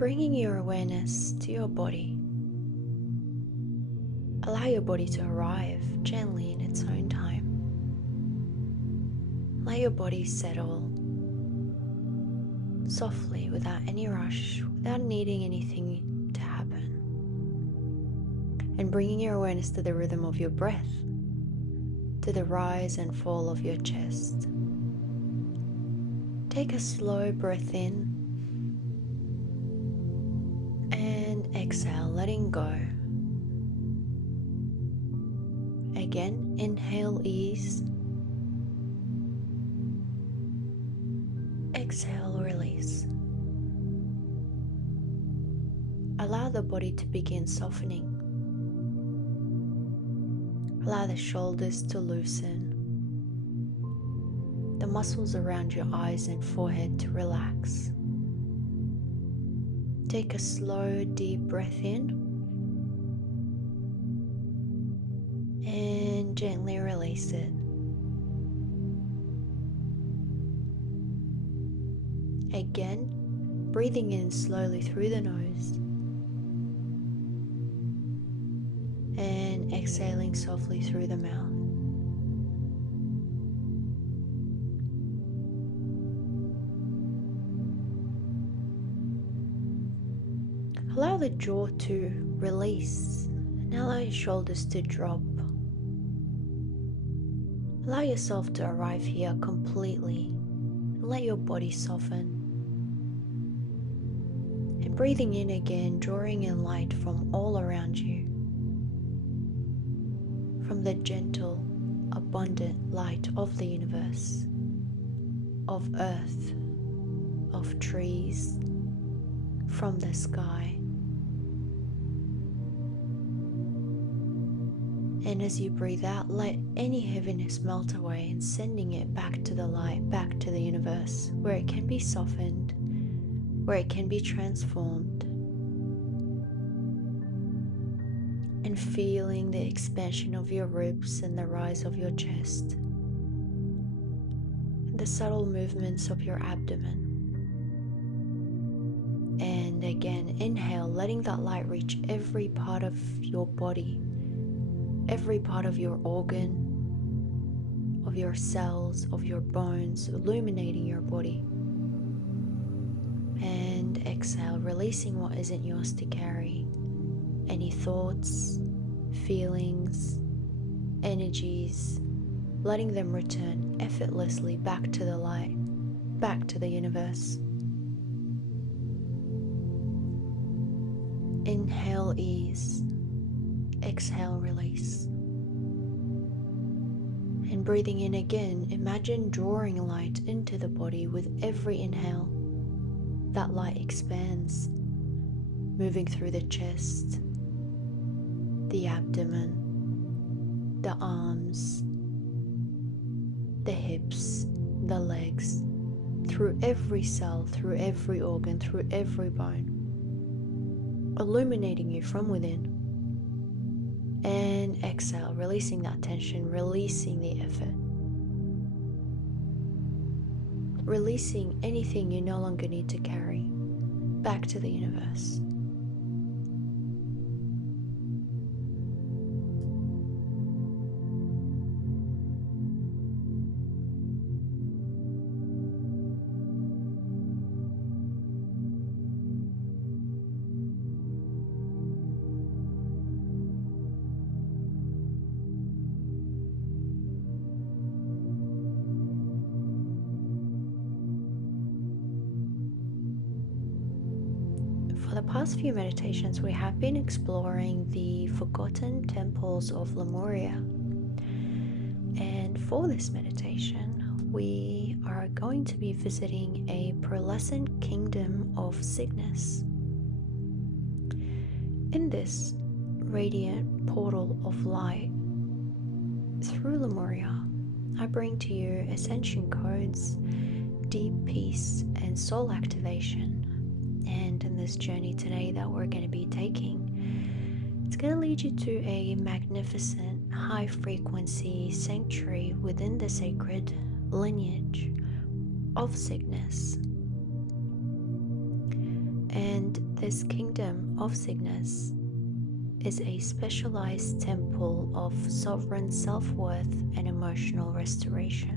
bringing your awareness to your body. Allow your body to arrive gently in its own time. Let your body settle softly without any rush, without needing anything to happen. And bringing your awareness to the rhythm of your breath, to the rise and fall of your chest. Take a slow breath in and exhale, letting go. Again, inhale ease. Exhale, release. Allow the body to begin softening. Allow the shoulders to loosen, the muscles around your eyes and forehead to relax. Take a slow, deep breath in and gently release it. Again, breathing in slowly through the nose and exhaling softly through the mouth. Allow the jaw to release and allow your shoulders to drop. Allow yourself to arrive here completely and let your body soften. And breathing in again, drawing in light from all around you. From the gentle, abundant light of the universe, of earth, of trees, from the sky. And as you breathe out, let any heaviness melt away and sending it back to the light, back to the universe, where it can be softened, where it can be transformed. And feeling the expansion of your ribs and the rise of your chest. And the subtle movements of your abdomen. And again, inhale, letting that light reach every part of your body, every part of your organ, of your cells, of your bones, illuminating your body. And exhale, releasing what isn't yours to carry. Any thoughts, feelings, energies, letting them return effortlessly back to the light, back to the universe. Inhale, ease. Exhale, release. And breathing in again, imagine drawing light into the body with every inhale. That light expands, moving through the chest, the abdomen, the arms, the hips, the legs, through every cell, through every organ, through every bone, illuminating you from within. And exhale, releasing that tension, releasing the effort, releasing anything you no longer need to carry back to the universe. For the past few meditations, we have been exploring the forgotten temples of Lemuria. And for this meditation, we are going to be visiting a Pearlescent Kingdom of Cygnus. In this radiant portal of light through Lemuria, I bring to you Ascension codes, deep peace, and soul activation. And in this journey today that we're going to be taking, it's going to lead you to a magnificent high frequency sanctuary within the sacred lineage of Cygnus. And This kingdom of Cygnus is a specialized temple of sovereign self-worth and emotional restoration.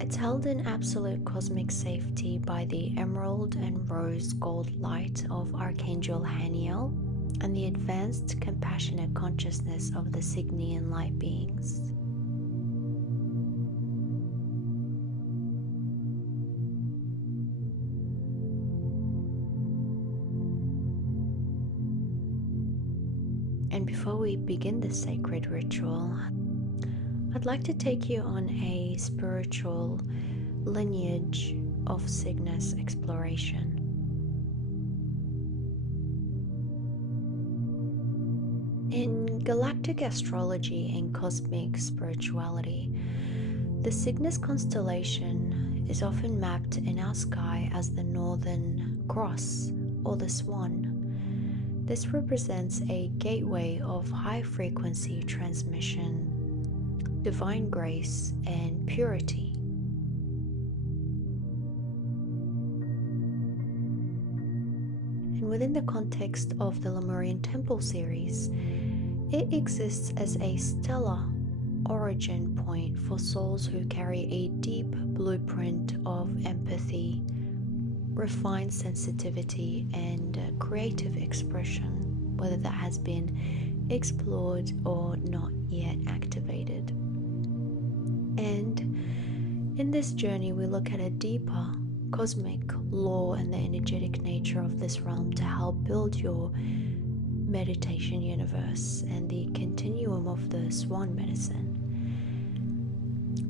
It's held in absolute cosmic safety by the emerald and rose-gold light of Archangel Haniel and the advanced compassionate consciousness of the Cygnian Light Beings. And before we begin this sacred ritual, I'd like to take you on a spiritual lineage of Cygnus exploration. In galactic astrology and cosmic spirituality, the Cygnus constellation is often mapped in our sky as the Northern Cross or the Swan. This represents a gateway of high-frequency transmission, divine grace, and purity. And within the context of the Lemurian Temple series, it exists as a stellar origin point for souls who carry a deep blueprint of empathy, refined sensitivity, and creative expression, whether that has been explored or not yet activated. And in this journey, we look at a deeper cosmic law and the energetic nature of this realm to help build your meditation universe and the continuum of the swan medicine.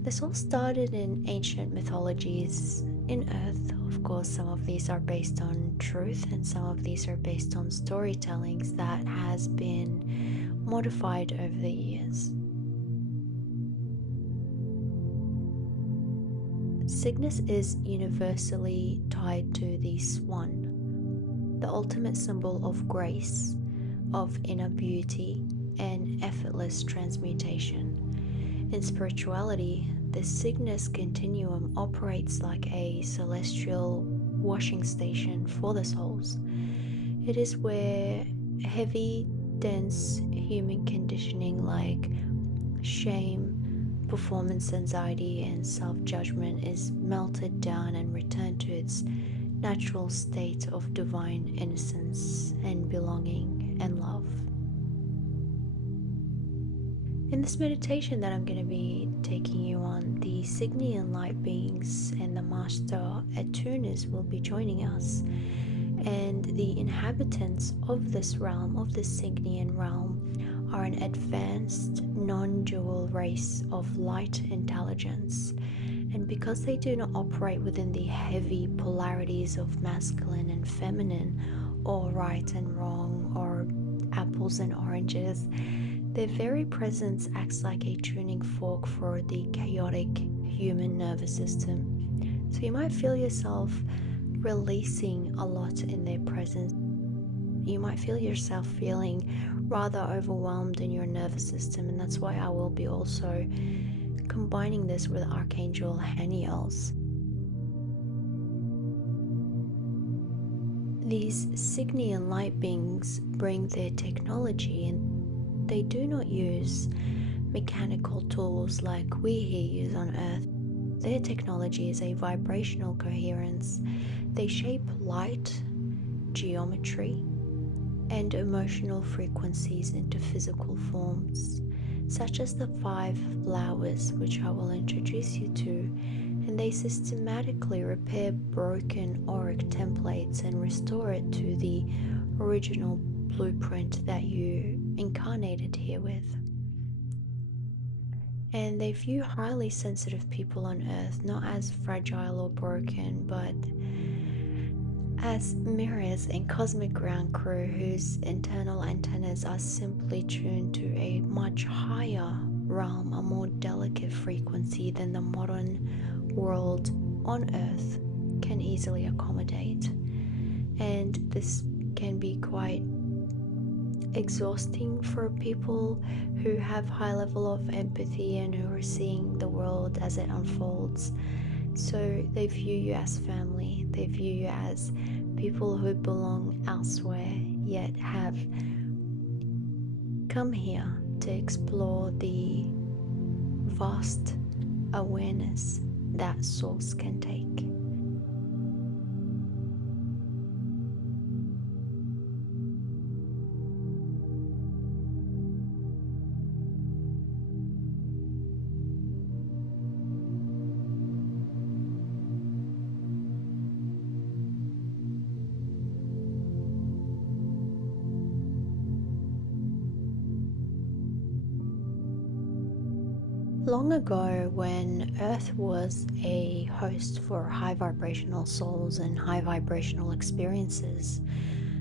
This all started in ancient mythologies in Earth. Of course, some of these are based on truth and some of these are based on storytellings that has been modified over the years. Cygnus is universally tied to the swan, the ultimate symbol of grace, of inner beauty, and effortless transmutation. In spirituality, the Cygnus continuum operates like a celestial washing station for the souls. It is where heavy, dense human conditioning like shame, performance anxiety, and self-judgment is melted down and returned to its natural state of divine innocence and belonging and love. In this meditation that I'm going to be taking you on, the Cygnian Light Beings and the Master Attunas will be joining us, and the inhabitants of this realm, of the Cygnian realm, are an advanced, non-dual race of light intelligence. And because they do not operate within the heavy polarities of masculine and feminine, or right and wrong, or apples and oranges, their very presence acts like a tuning fork for the chaotic human nervous system. So you might feel yourself releasing a lot in their presence. You might feel yourself feeling rather overwhelmed in your nervous system, and that's why I will be also combining this with Archangel Haniel's. These Cygnian light beings bring their technology, and they do not use mechanical tools like we here use on Earth. Their technology is a vibrational coherence. They shape light, geometry, and emotional frequencies into physical forms, such as the 5 flowers, which I will introduce you to, and they systematically repair broken auric templates and restore it to the original blueprint that you incarnated here with. And they view highly sensitive people on Earth not as fragile or broken, but as mirrors and cosmic ground crew whose internal antennas are simply tuned to a much higher realm, a more delicate frequency than the modern world on Earth can easily accommodate. And this can be quite exhausting for people who have high level of empathy and who are seeing the world as it unfolds. So they view you as family, they view you as people who belong elsewhere yet have come here to explore the vast awareness that Source can take. Long ago, when Earth was a host for high vibrational souls and high vibrational experiences,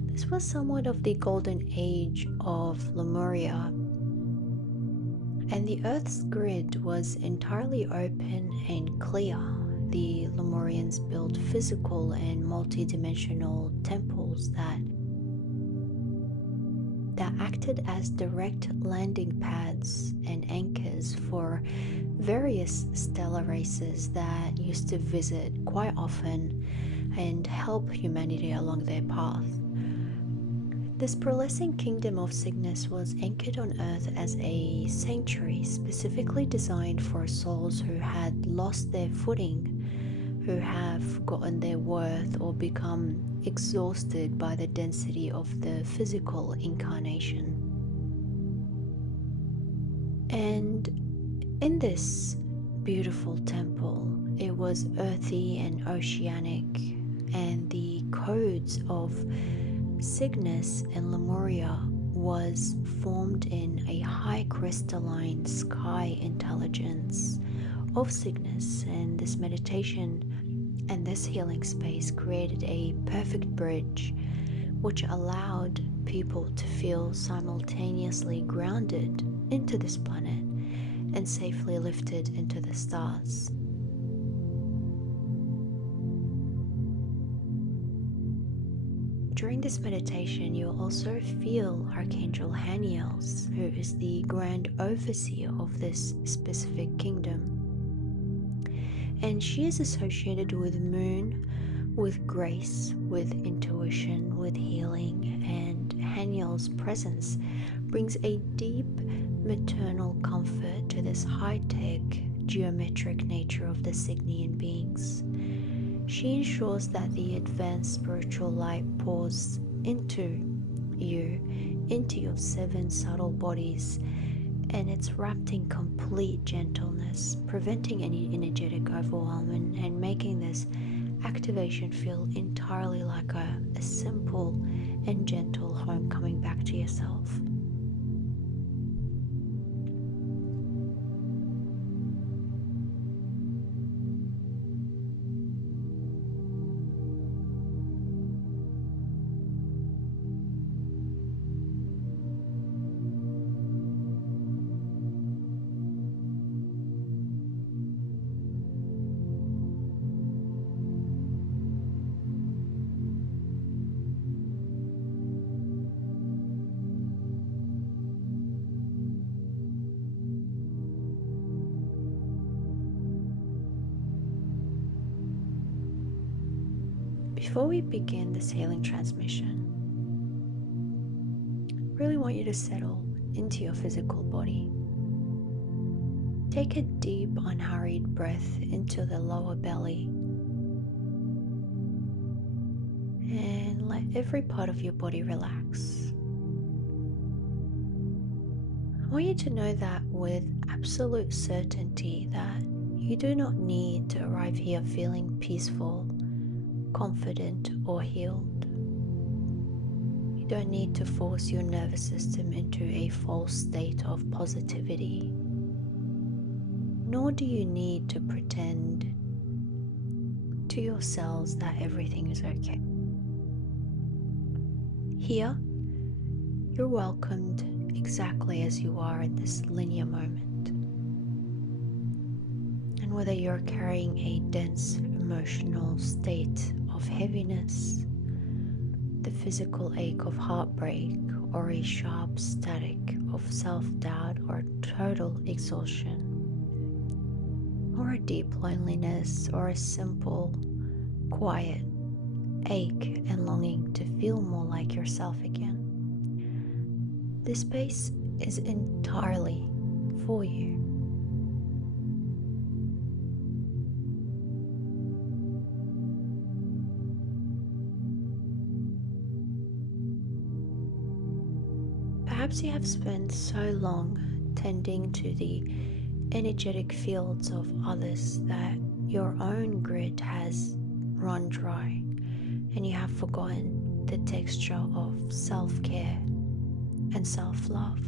this was somewhat of the golden age of Lemuria, and the Earth's grid was entirely open and clear. The Lemurians built physical and multi-dimensional temples that acted as direct landing pads and anchors for various stellar races that used to visit quite often and help humanity along their path. This Pearlescent Kingdom of Cygnus was anchored on Earth as a sanctuary specifically designed for souls who had lost their footing, who have forgotten their worth or become exhausted by the density of the physical incarnation. And in this beautiful temple, it was earthy and oceanic, and the codes of Cygnus and Lemuria was formed in a high crystalline sky intelligence of Cygnus, and this meditation and this healing space created a perfect bridge which allowed people to feel simultaneously grounded into this planet and safely lifted into the stars. During this meditation, you'll also feel Archangel Haniel, who is the grand overseer of this specific kingdom. And she is associated with moon, with grace, with intuition, with healing, and Haniel's presence brings a deep maternal comfort to this high-tech geometric nature of the Cygnian beings. She ensures that the advanced spiritual light pours into you, into your 7 subtle bodies, and it's wrapped in complete gentleness, preventing any energetic overwhelm and making this activation feel entirely like a simple and gentle home coming back to yourself. Before we begin this healing transmission, I really want you to settle into your physical body. Take a deep, unhurried breath into the lower belly and let every part of your body relax. I want you to know that with absolute certainty that you do not need to arrive here feeling peaceful, confident, or healed. You don't need to force your nervous system into a false state of positivity, nor do you need to pretend to yourselves that everything is okay. Here, you're welcomed exactly as you are in this linear moment. And whether you're carrying a dense emotional state of heaviness, the physical ache of heartbreak, or a sharp static of self-doubt or total exhaustion, or a deep loneliness, or a simple, quiet ache and longing to feel more like yourself again. This space is entirely for you. Perhaps you have spent so long tending to the energetic fields of others that your own grid has run dry, and you have forgotten the texture of self-care and self-love.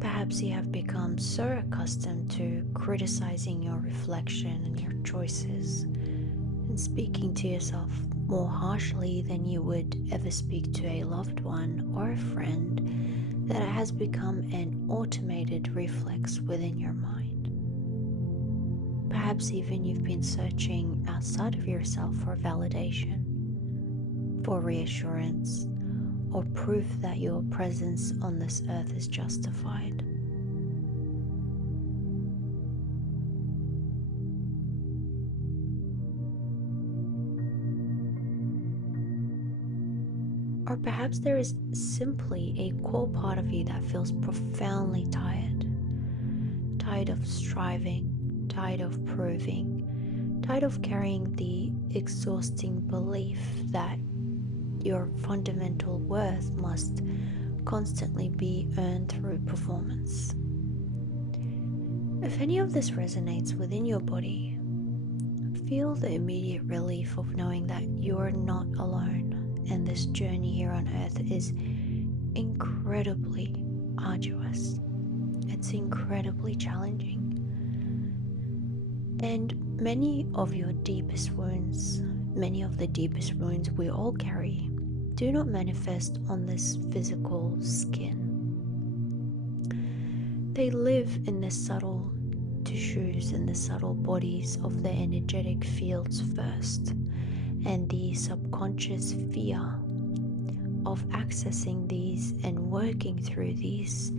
Perhaps you have become so accustomed to criticizing your reflection and your choices and speaking to yourself more harshly than you would ever speak to a loved one or a friend that it has become an automated reflex within your mind. Perhaps even you've been searching outside of yourself for validation, for reassurance, or proof that your presence on this earth is justified. Or perhaps there is simply a core part of you that feels profoundly tired. Tired of striving, tired of proving, tired of carrying the exhausting belief that your fundamental worth must constantly be earned through performance. If any of this resonates within your body, feel the immediate relief of knowing that you are not alone. And this journey here on earth is incredibly arduous. It's incredibly challenging. And many of your deepest wounds, many of the deepest wounds we all carry, do not manifest on this physical skin. They live in the subtle tissues and the subtle bodies of the energetic fields first. And the subconscious fear of accessing these and working through these,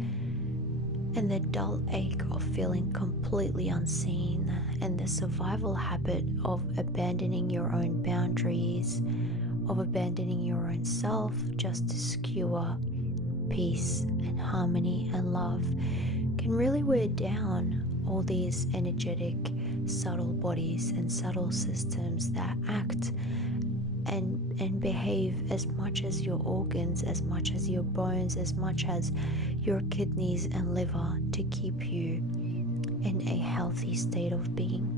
and the dull ache of feeling completely unseen, and the survival habit of abandoning your own boundaries, of abandoning your own self just to skewer peace and harmony and love, can really wear down all these energetic subtle bodies and subtle systems that act and behave as much as your organs, as much as your bones, as much as your kidneys and liver to keep you in a healthy state of being.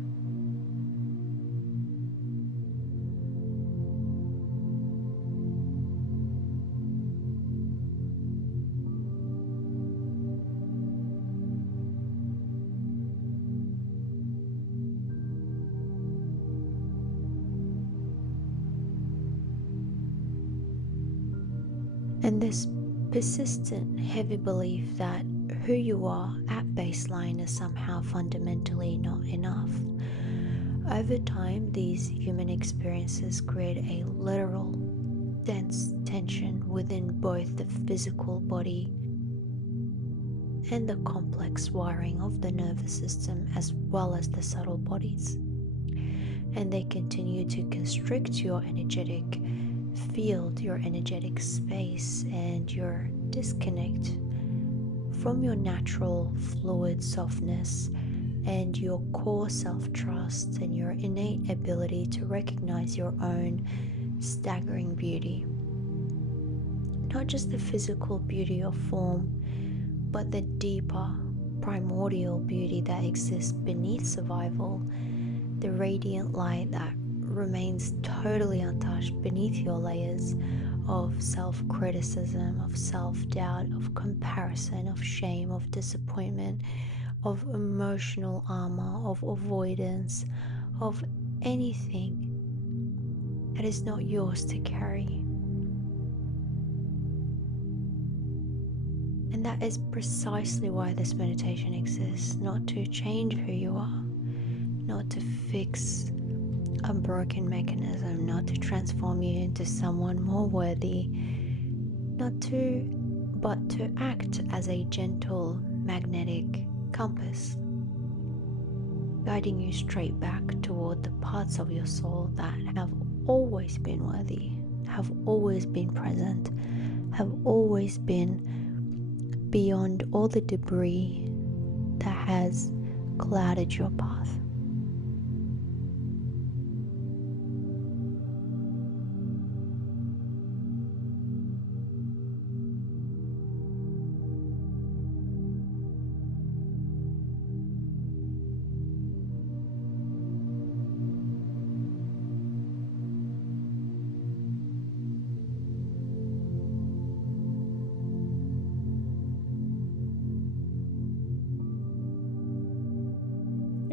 And this persistent, heavy belief that who you are at baseline is somehow fundamentally not enough. Over time, these human experiences create a literal, dense tension within both the physical body and the complex wiring of the nervous system, as well as the subtle bodies. And they continue to constrict your energetic field, your energetic space, and your disconnect from your natural fluid softness and your core self-trust and your innate ability to recognize your own staggering beauty. Not just the physical beauty of form, but the deeper, primordial beauty that exists beneath survival, the radiant light that remains totally untouched beneath your layers of self-criticism, of self-doubt, of comparison, of shame, of disappointment, of emotional armor, of avoidance, of anything that is not yours to carry. And that is precisely why this meditation exists, not to change who you are, not to fix a broken mechanism, not to transform you into someone more worthy, but to act as a gentle magnetic compass. guiding you straight back toward the parts of your soul that have always been worthy, have always been present, have always been beyond all the debris that has clouded your path.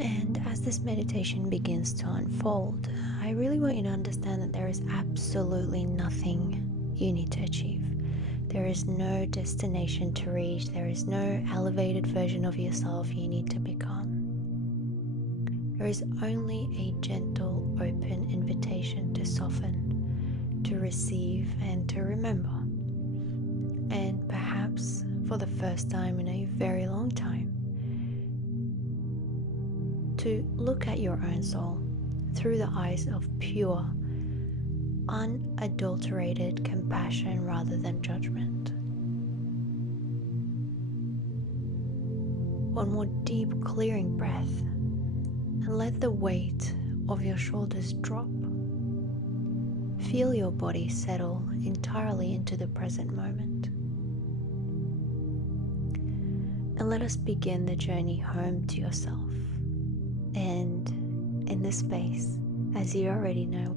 And as this meditation begins to unfold, I really want you to understand that there is absolutely nothing you need to achieve. There is no destination to reach. There is no elevated version of yourself you need to become. There is only a gentle, open invitation to soften, to receive, and to remember. And perhaps for the first time in a very long time, to look at your own soul through the eyes of pure, unadulterated compassion rather than judgment. One more deep clearing breath, and let the weight of your shoulders drop. Feel your body settle entirely into the present moment. And let us begin the journey home to yourself. And in this space, as you already know,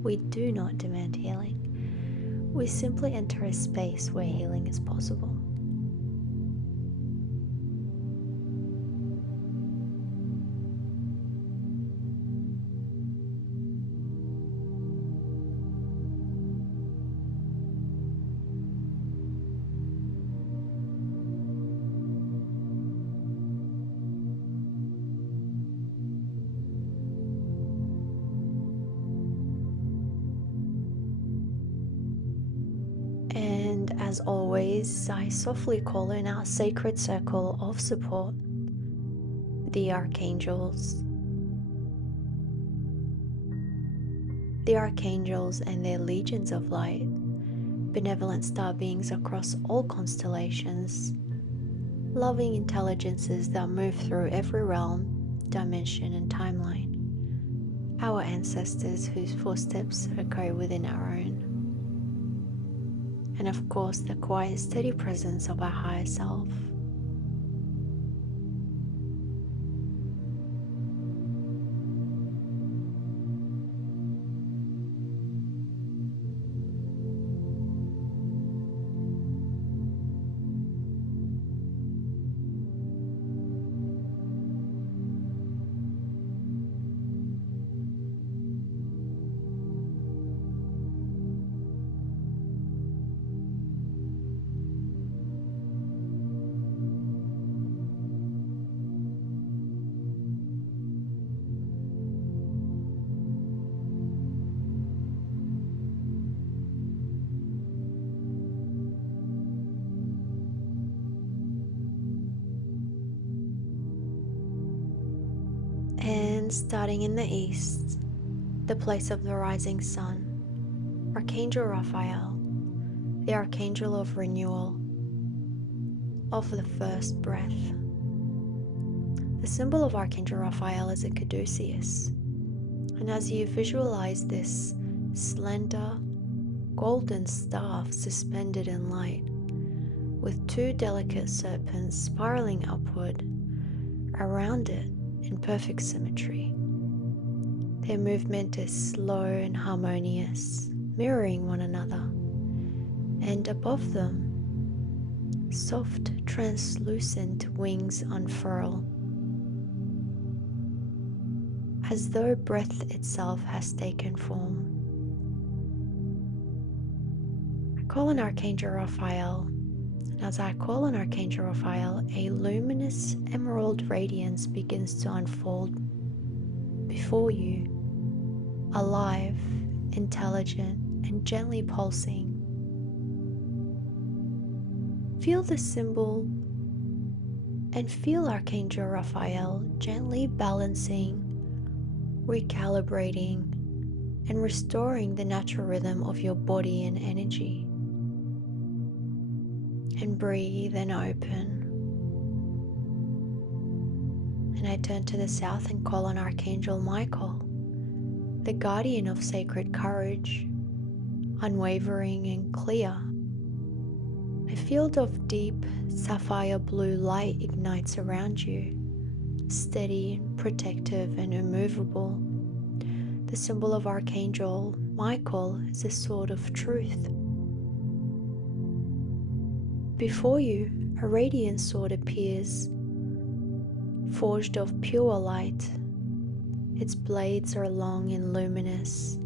we do not demand healing. We simply enter a space where healing is possible. And as always, I softly call in our sacred circle of support, the archangels and their legions of light, benevolent star beings across all constellations, loving intelligences that move through every realm, dimension, and timeline, our ancestors whose footsteps echo within our own, and of course the quiet, steady presence of our higher self. And starting in the east, the place of the rising sun, Archangel Raphael, the Archangel of renewal, of the first breath. The symbol of Archangel Raphael is a caduceus, and as you visualize this slender, golden staff suspended in light, with two delicate serpents spiraling upward around it in perfect symmetry. Their movement is slow and harmonious, mirroring one another, and above them, soft, translucent wings unfurl, as though breath itself has taken form. I call on Archangel Raphael. As I call on Archangel Raphael, a luminous emerald radiance begins to unfold before you, alive, intelligent, and gently pulsing. Feel the symbol and feel Archangel Raphael gently balancing, recalibrating, and restoring the natural rhythm of your body and energy. And breathe and open. And I turn to the south and call on Archangel Michael, the guardian of sacred courage, unwavering and clear. A field of deep sapphire blue light ignites around you, steady, protective, and immovable. The symbol of Archangel Michael is a sword of truth. Before you, a radiant sword appears, forged of pure light. Its blades are long and luminous,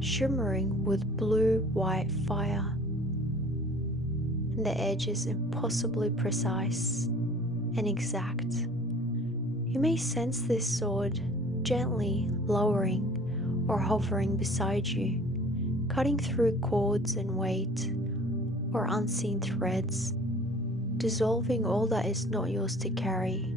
shimmering with blue-white fire, and the edge is impossibly precise and exact. You may sense this sword gently lowering or hovering beside you, cutting through cords and weight or unseen threads, dissolving all that is not yours to carry.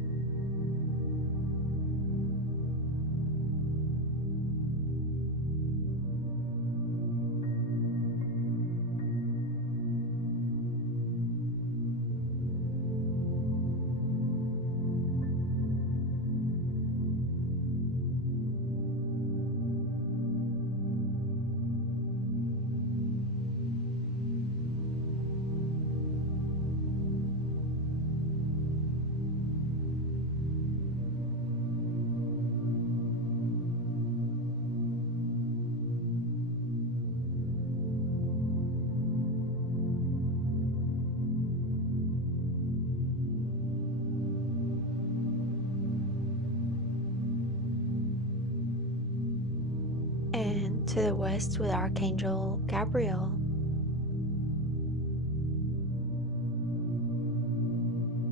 And to the west with Archangel Gabriel.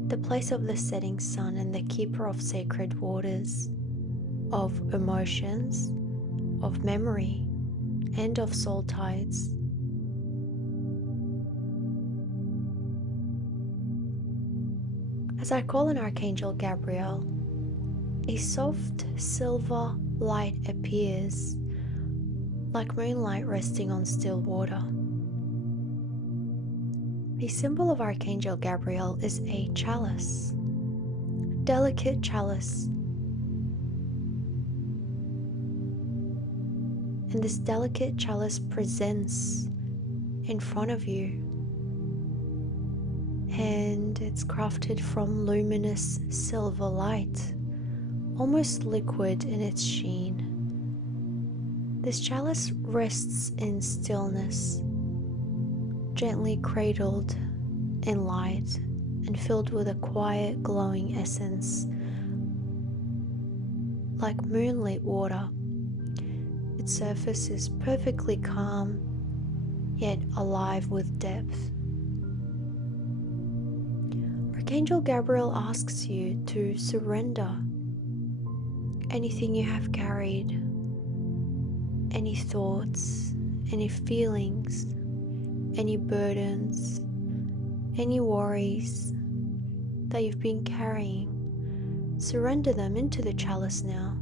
The place of the setting sun and the keeper of sacred waters, of emotions, of memory, and of soul tides. As I call on Archangel Gabriel, a soft silver light appears, like moonlight resting on still water. The symbol of Archangel Gabriel is a chalice, delicate chalice. And this delicate chalice presents in front of you, and it's crafted from luminous silver light, almost liquid in its sheen. This chalice rests in stillness, gently cradled in light and filled with a quiet, glowing essence, like moonlit water. Its surface is perfectly calm, yet alive with depth. Archangel Gabriel asks you to surrender anything you have carried, any thoughts, any feelings, any burdens, any worries that you've been carrying. Surrender them into the chalice now.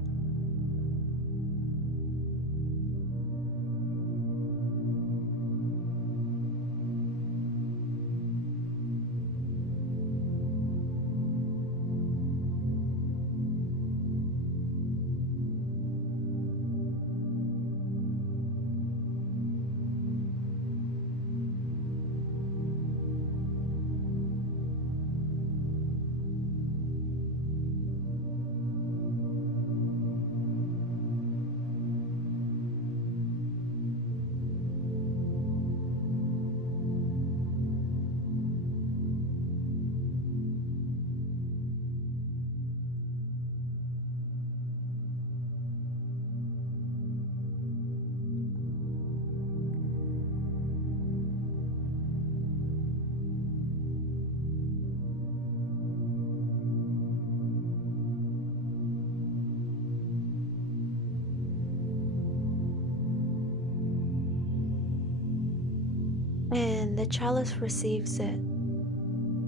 And the chalice receives it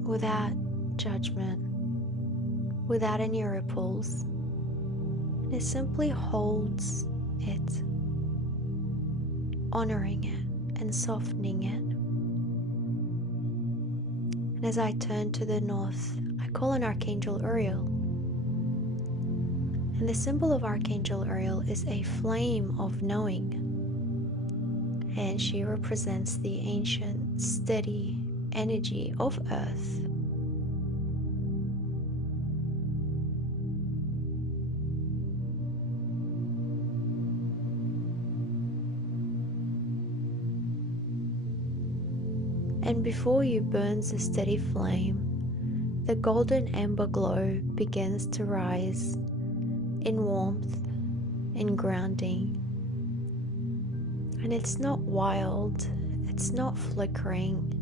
without judgment. without any ripples, and it simply holds it, honoring it and softening it. And as I turn to the north, I call on Archangel Uriel. And the symbol of Archangel Uriel is a flame of knowing. And she represents the ancient, steady energy of Earth. And before you burns a steady flame, the golden amber glow begins to rise in warmth, in grounding. And it's not wild, it's not flickering,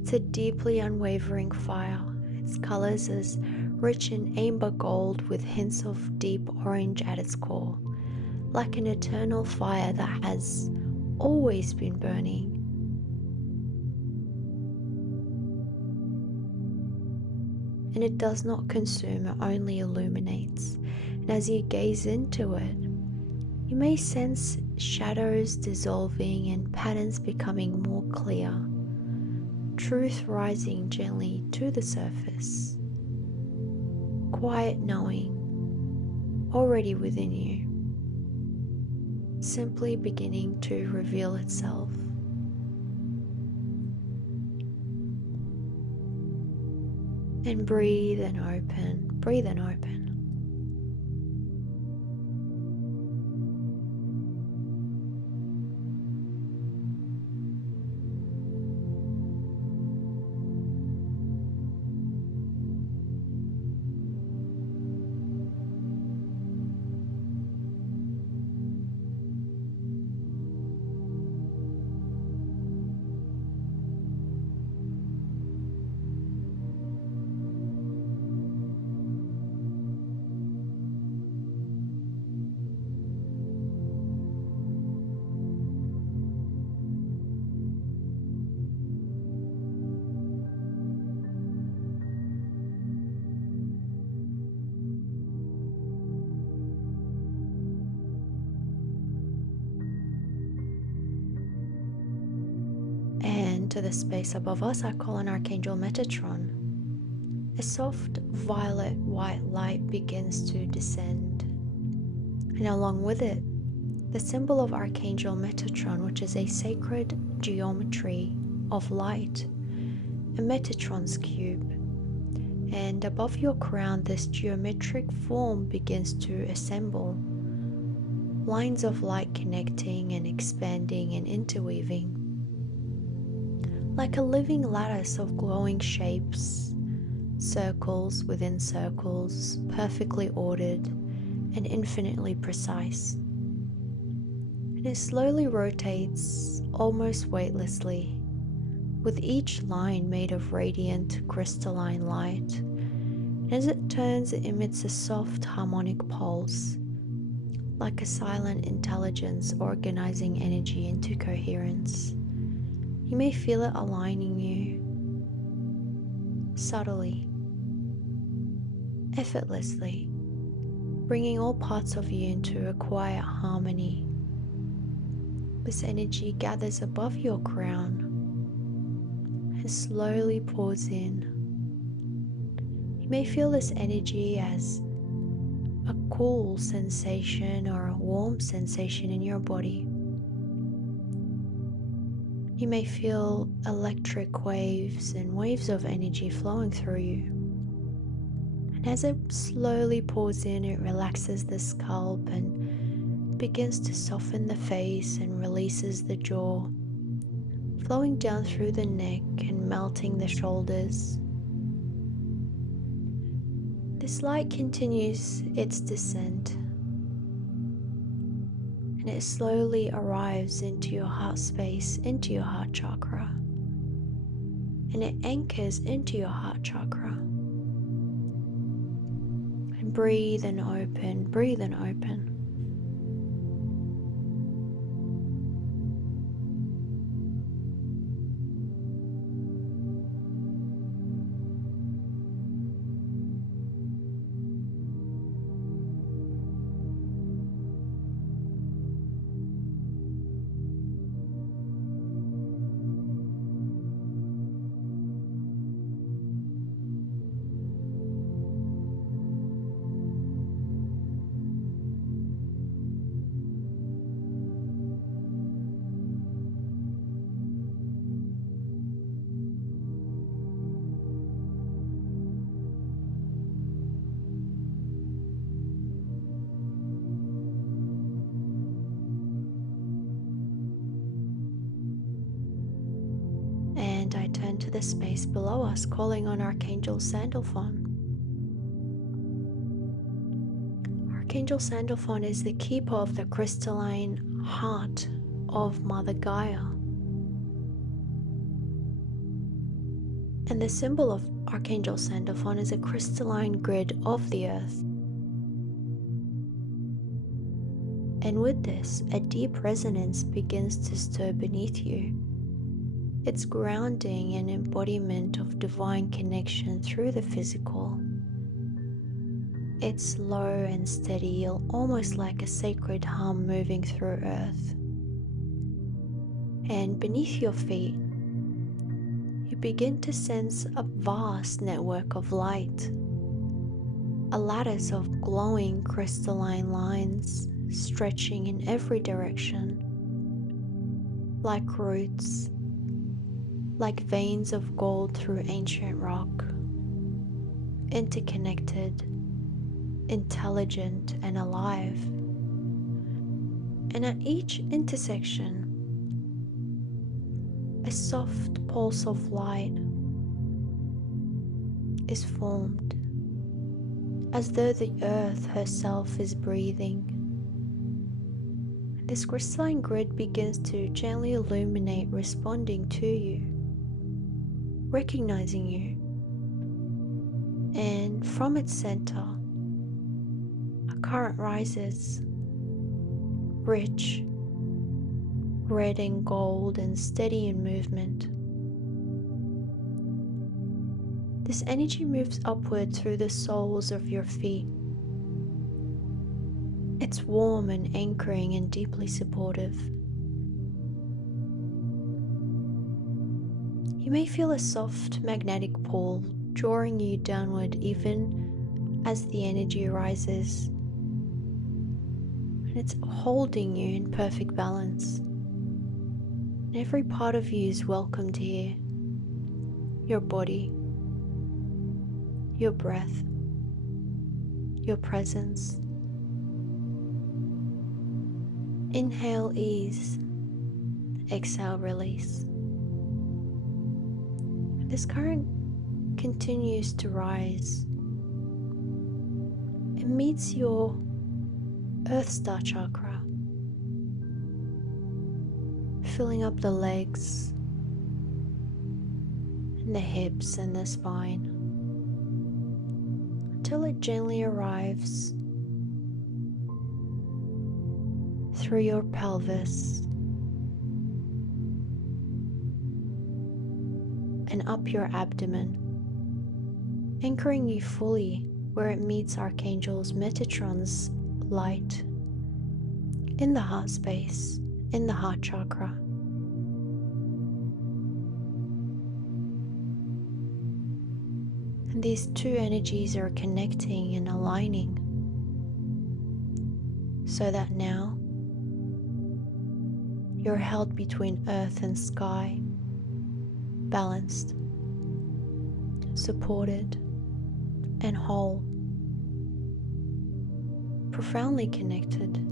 it's a deeply unwavering fire. Its colors is rich in amber gold with hints of deep orange at its core, like an eternal fire that has always been burning. And it does not consume, it only illuminates. And as you gaze into it, you may sense shadows dissolving and patterns becoming more clear, truth rising gently to the surface, quiet knowing already within you, simply beginning to reveal itself. And breathe and open, breathe and open. And to the space above us, I call on Archangel Metatron. A soft violet white light begins to descend, and along with it, the symbol of Archangel Metatron, which is a sacred geometry of light, a Metatron's cube. And above your crown, this geometric form begins to assemble, lines of light connecting and expanding and interweaving, like a living lattice of glowing shapes, circles within circles, perfectly ordered and infinitely precise. And it slowly rotates, almost weightlessly, with each line made of radiant crystalline light. And as it turns, it emits a soft harmonic pulse, like a silent intelligence organizing energy into coherence. You may feel it aligning you subtly, effortlessly, bringing all parts of you into a quiet harmony. This energy gathers above your crown and slowly pours in. You may feel this energy as a cool sensation or a warm sensation in your body. You may feel electric waves and waves of energy flowing through you. And as it slowly pours in, it relaxes the scalp and begins to soften the face and releases the jaw, flowing down through the neck and melting the shoulders. This light continues its descent, and it slowly arrives into your heart space, into your heart chakra, and it anchors into your heart chakra. And breathe and open, breathe and open. and I turn to the space below us, calling on Archangel Sandalphon. Archangel Sandalphon is the keeper of the crystalline heart of Mother Gaia. And the symbol of Archangel Sandalphon is a crystalline grid of the earth. And with this, a deep resonance begins to stir beneath you. It's grounding and embodiment of divine connection through the physical. It's slow and steady, almost like a sacred hum moving through earth. And beneath your feet, you begin to sense a vast network of light, a lattice of glowing crystalline lines stretching in every direction, like roots, like veins of gold through ancient rock, interconnected, intelligent, and alive. And at each intersection, a soft pulse of light is formed, as though the earth herself is breathing. This crystalline grid begins to gently illuminate, responding to you, recognizing you. And from its center, a current rises, rich, red and gold, and steady in movement. This energy moves upward through the soles of your feet. It's warm and anchoring and deeply supportive. You may feel a soft magnetic pull drawing you downward even as the energy rises. And it's holding you in perfect balance. And every part of you is welcomed here. Your body, your breath, your presence. Inhale, ease. Exhale, release. This current continues to rise. It meets your Earth Star chakra, filling up the legs and the hips and the spine until it gently arrives through your pelvis and up your abdomen, anchoring you fully where it meets Archangel's Metatron's light in the heart space, in the heart chakra. And these two energies are connecting and aligning so that now you're held between earth and sky, balanced, supported, and whole, profoundly connected.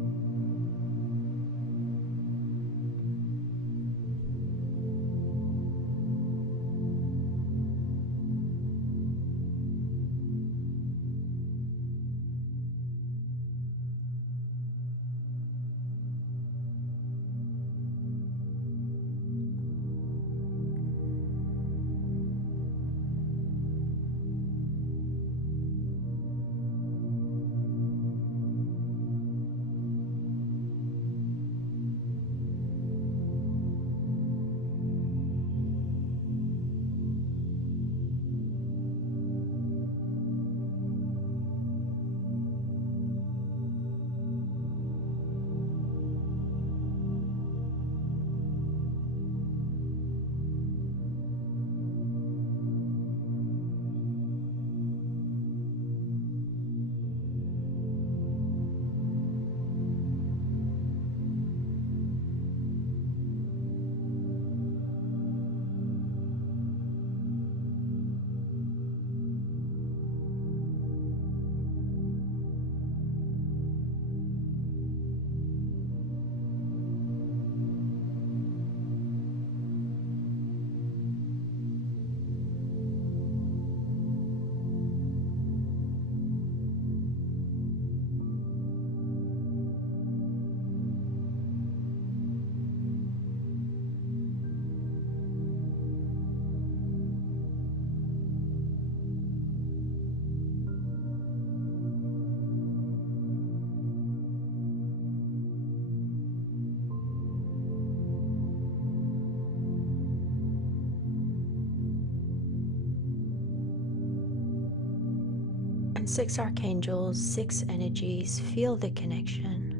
And 6 archangels, 6 energies, feel the connection.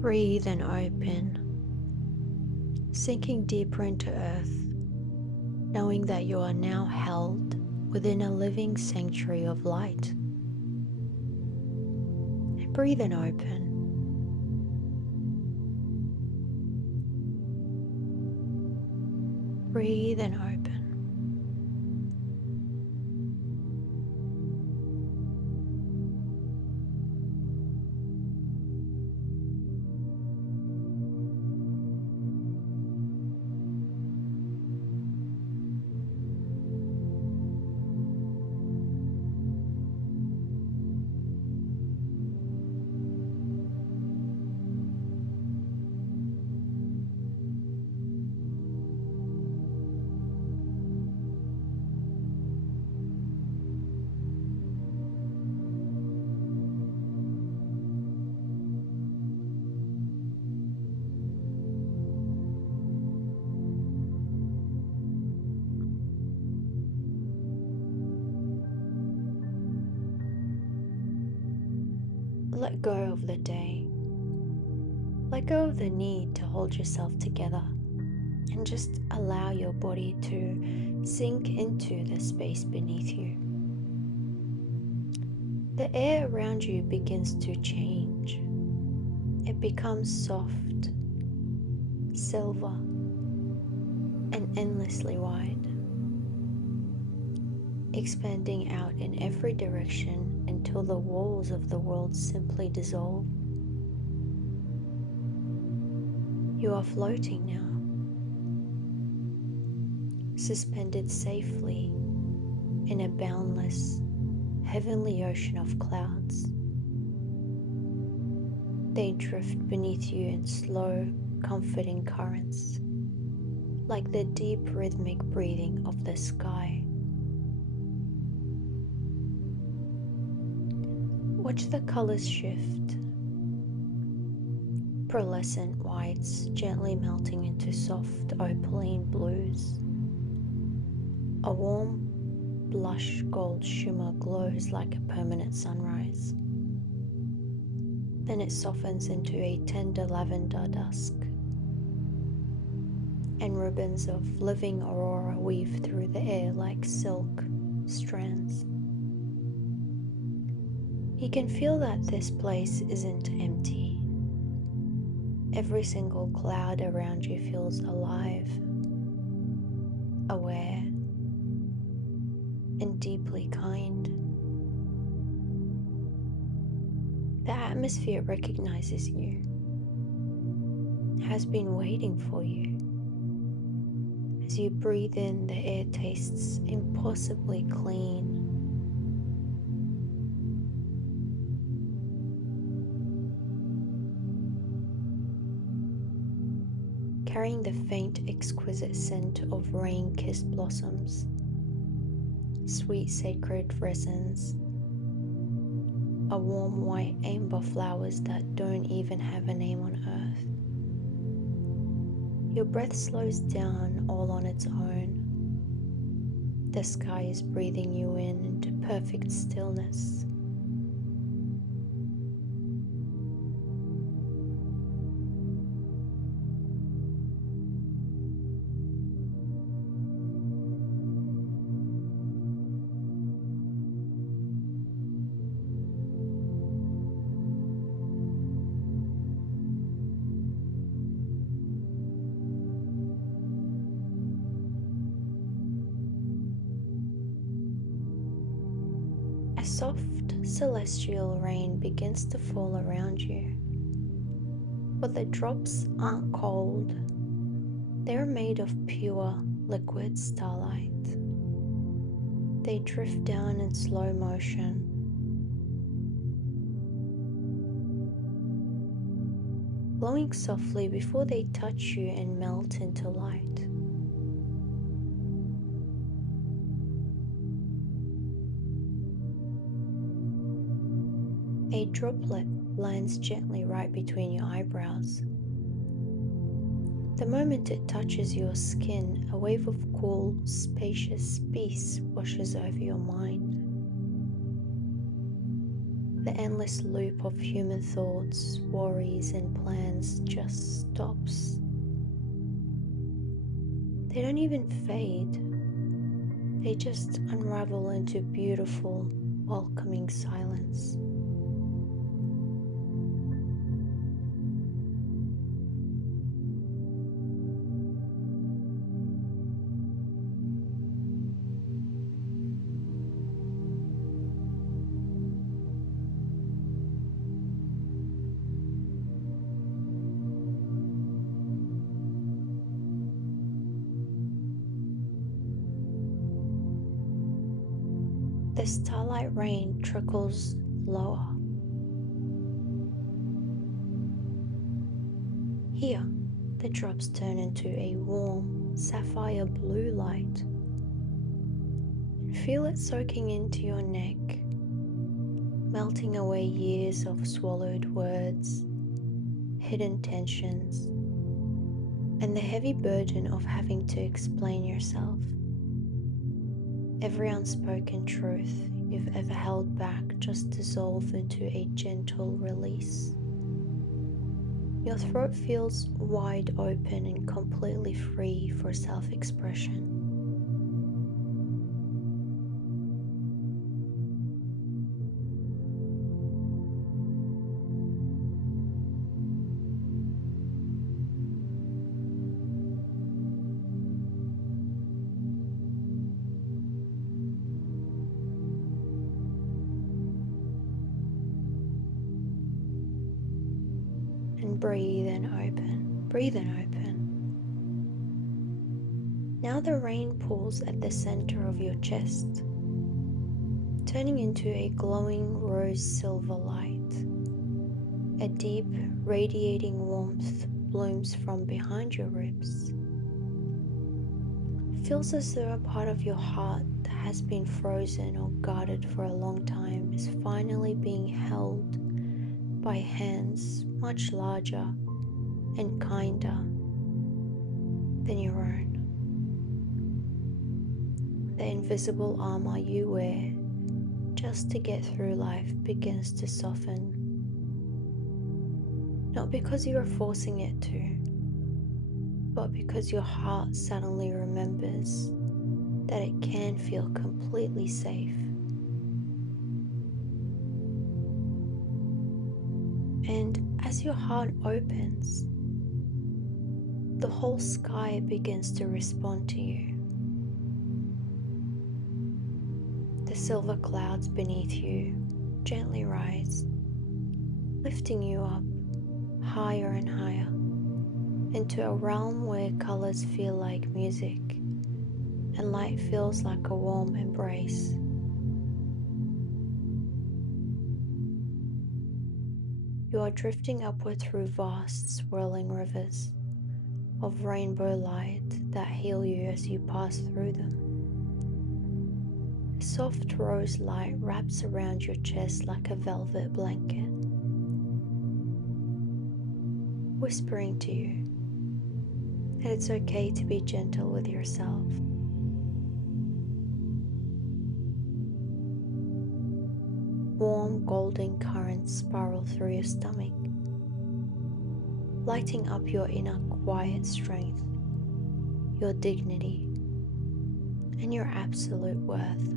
Breathe and open, sinking deeper into earth, knowing that you are now held within a living sanctuary of light. And breathe and open. Breathe and open. Let go of the day. Let go of the need to hold yourself together and just allow your body to sink into the space beneath you. The air around you begins to change. It becomes soft, silver, and endlessly wide, expanding out in every direction until the walls of the world simply dissolve. You are floating now, suspended safely in a boundless, heavenly ocean of clouds. They drift beneath you in slow, comforting currents, like the deep rhythmic breathing of the sky. Watch the colors shift. Pearlescent whites gently melting into soft opaline blues. A warm, blush gold shimmer glows like a permanent sunrise. Then it softens into a tender lavender dusk, and ribbons of living aurora weave through the air like silk strands. You can feel that this place isn't empty. Every single cloud around you feels alive, aware, and deeply kind. The atmosphere recognizes you, has been waiting for you. As you breathe in, the air tastes impossibly clean. Carrying the faint, exquisite scent of rain-kissed blossoms, sweet sacred resins, a warm white amber flowers that don't even have a name on earth. Your breath slows down all on its own. The sky is breathing you in into perfect stillness. A soft celestial rain begins to fall around you, but the drops aren't cold. They're made of pure liquid starlight. They drift down in slow motion, glowing softly before they touch you and melt into light. A droplet lands gently right between your eyebrows. The moment it touches your skin, a wave of cool, spacious peace washes over your mind. The endless loop of human thoughts, worries, and plans just stops. They don't even fade, they just unravel into beautiful, welcoming silence. The starlight rain trickles lower. Here, the drops turn into a warm, sapphire blue light. Feel it soaking into your neck, melting away years of swallowed words, hidden tensions, and the heavy burden of having to explain yourself. Every unspoken truth you've ever held back just dissolve into a gentle release. Your throat feels wide open and completely free for self-expression. And breathe and open, breathe and open. Now the rain pools at the center of your chest, turning into a glowing rose silver light. A deep, radiating warmth blooms from behind your ribs. It feels as though a part of your heart that has been frozen or guarded for a long time is finally being held by hands much larger and kinder than your own. The invisible armor you wear just to get through life begins to soften. Not because you are forcing it to, but because your heart suddenly remembers that it can feel completely safe. And as your heart opens, the whole sky begins to respond to you. The silver clouds beneath you gently rise, lifting you up higher and higher into a realm where colors feel like music and light feels like a warm embrace. You are drifting upward through vast swirling rivers of rainbow light that heal you as you pass through them. Soft rose light wraps around your chest like a velvet blanket, whispering to you that it's okay to be gentle with yourself. Warm golden currents spiral through your stomach, lighting up your inner quiet strength, your dignity, and your absolute worth.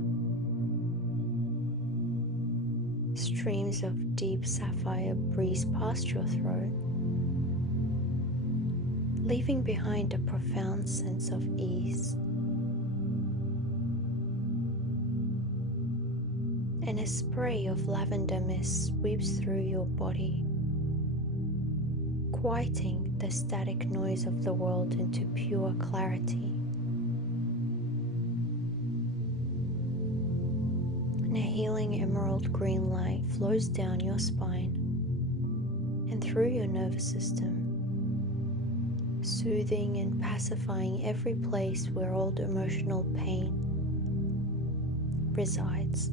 Streams of deep sapphire breeze past your throat, leaving behind a profound sense of ease. And a spray of lavender mist sweeps through your body, quieting the static noise of the world into pure clarity. And a healing emerald green light flows down your spine and through your nervous system, soothing and pacifying every place where old emotional pain resides.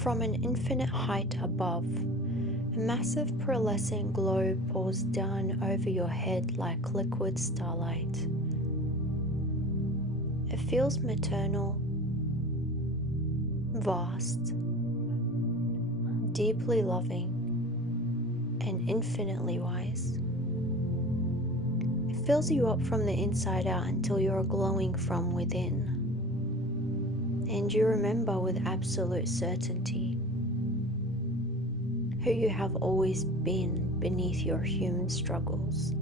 From an infinite height above, a massive pearlescent glow pours down over your head like liquid starlight. It feels maternal, vast, deeply loving, and infinitely wise. It fills you up from the inside out until you're glowing from within. And you remember with absolute certainty who you have always been beneath your human struggles.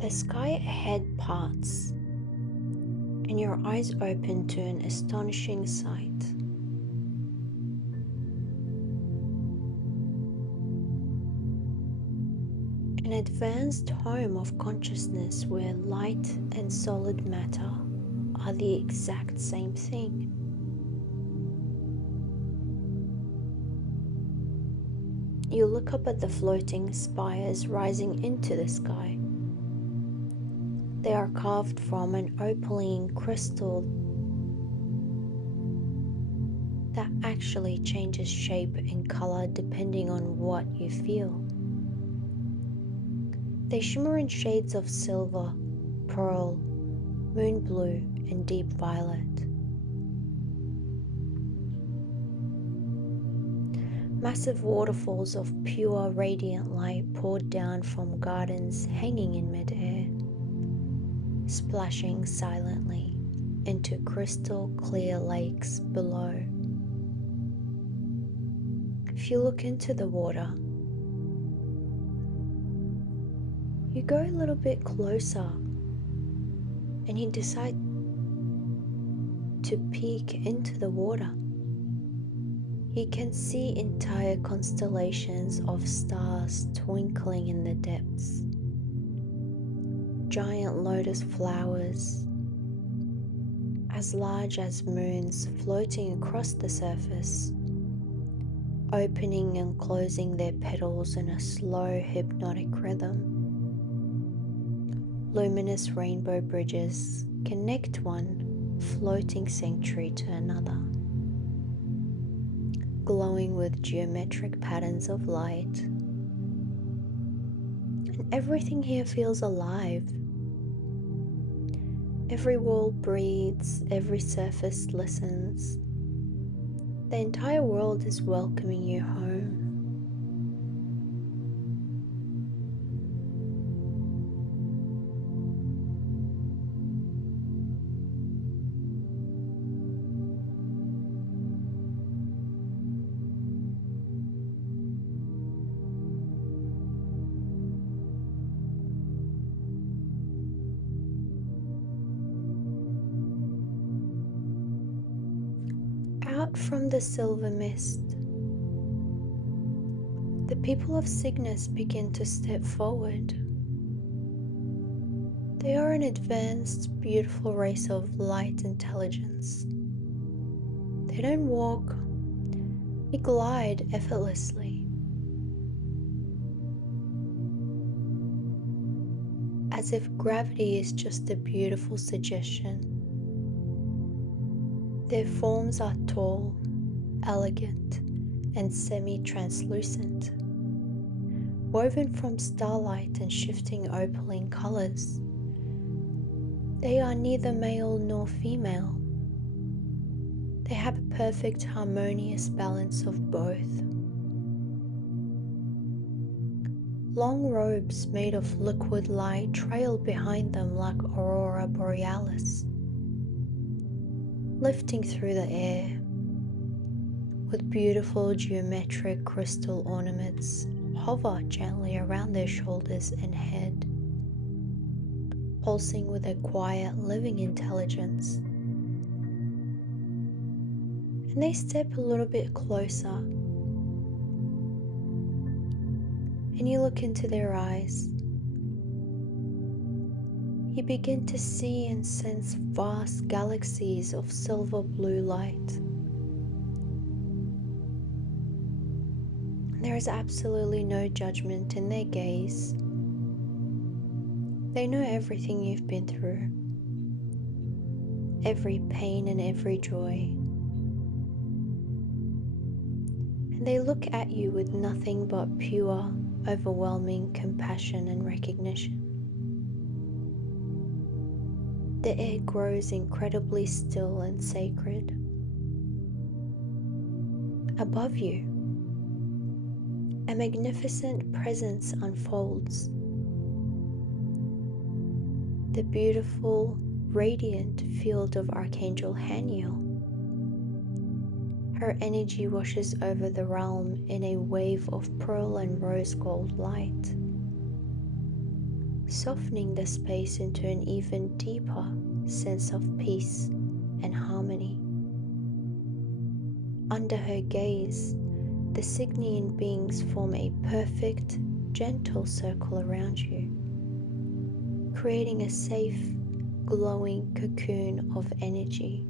The sky ahead parts, and your eyes open to an astonishing sight. An advanced home of consciousness where light and solid matter are the exact same thing. You look up at the floating spires rising into the sky. They are carved from an opaline crystal that actually changes shape and color depending on what you feel. They shimmer in shades of silver, pearl, moon blue, and deep violet. Massive waterfalls of pure radiant light poured down from gardens hanging in midair, splashing silently into crystal clear lakes below. If you look into the water, you go a little bit closer and you decide to peek into the water. You can see entire constellations of stars twinkling in the depths. Giant lotus flowers, as large as moons, floating across the surface, opening and closing their petals in a slow, hypnotic rhythm. Luminous rainbow bridges connect one floating sanctuary to another, glowing with geometric patterns of light. And everything here feels alive. Every wall breathes, every surface listens. The entire world is welcoming you home. Out from the silver mist, the people of Cygnus begin to step forward. They are an advanced, beautiful race of light intelligence. They don't walk, they glide effortlessly, as if gravity is just a beautiful suggestion. Their forms are tall, elegant, and semi-translucent, woven from starlight and shifting opaline colors. They are neither male nor female. They have a perfect harmonious balance of both. Long robes made of liquid light trail behind them like aurora borealis, lifting through the air with beautiful geometric crystal ornaments hover gently around their shoulders and head, pulsing with a quiet living intelligence. And they step a little bit closer, and you look into their eyes, you begin to see and sense vast galaxies of silver blue light. There is absolutely no judgment in their gaze. They know everything you've been through, every pain and every joy. And they look at you with nothing but pure, overwhelming compassion and recognition. The air grows incredibly still and sacred. Above you, a magnificent presence unfolds. The beautiful, radiant field of Archangel Haniel. Her energy washes over the realm in a wave of pearl and rose-gold light, softening the space into an even deeper sense of peace and harmony. Under her gaze, the Cygnian beings form a perfect, gentle circle around you, creating a safe, glowing cocoon of energy.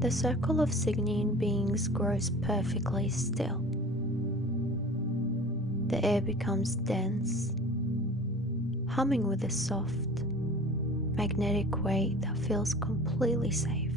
The circle of Cygnian beings grows perfectly still. The air becomes dense, humming with a soft, magnetic weight that feels completely safe.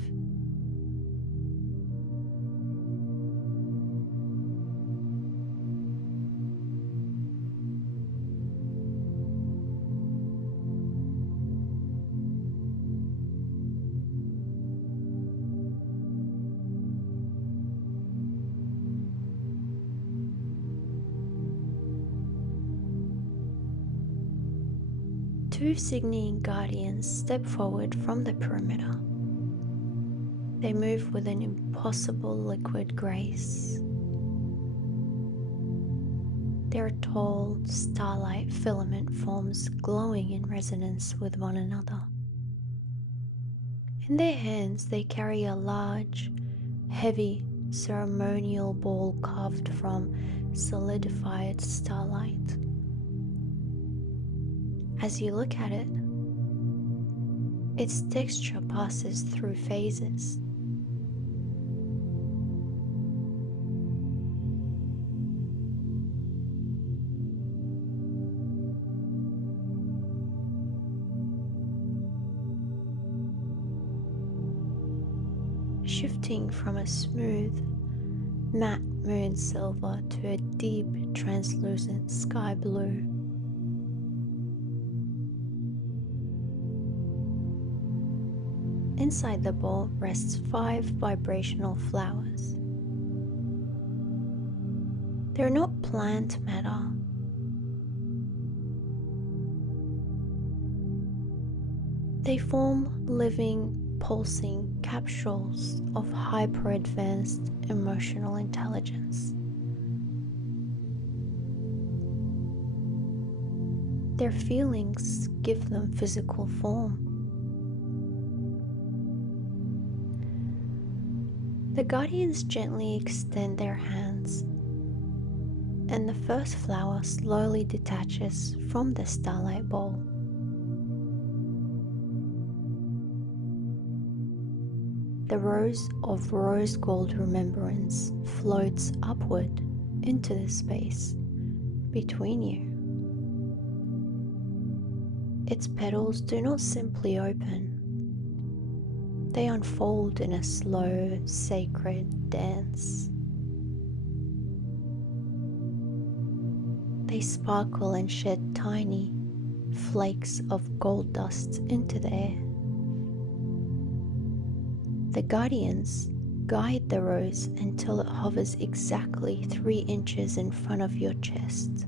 Two Cygnian guardians step forward from the perimeter. They move with an impossible liquid grace. Their tall, starlight filament forms glowing in resonance with one another. In their hands they carry a large, heavy, ceremonial ball carved from solidified starlight. As you look at it, its texture passes through phases. Shifting from a smooth, matte moon silver to a deep, translucent sky blue. Inside the ball rests 5 vibrational flowers. They're not plant matter. They form living, pulsing capsules of hyper-advanced emotional intelligence. Their feelings give them physical form. The guardians gently extend their hands, and the first flower slowly detaches from the starlight ball. The rose of Rose-Gold Remembrance floats upward into the space between you. Its petals do not simply open. They unfold in a slow, sacred dance. They sparkle and shed tiny flakes of gold dust into the air. The guardians Guide the rose until it hovers exactly 3 inches in front of your chest.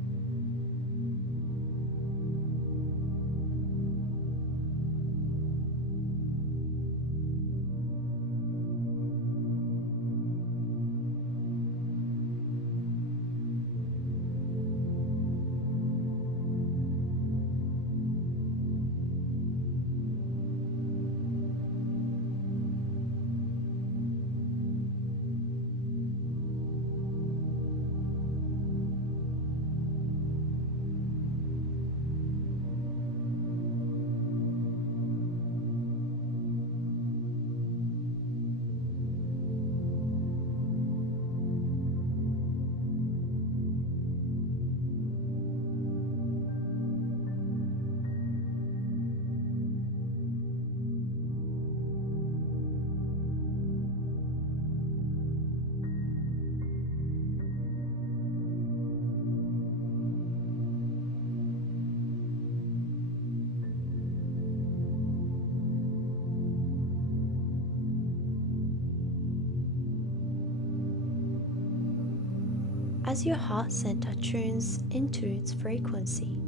As your heart center tunes into its frequency,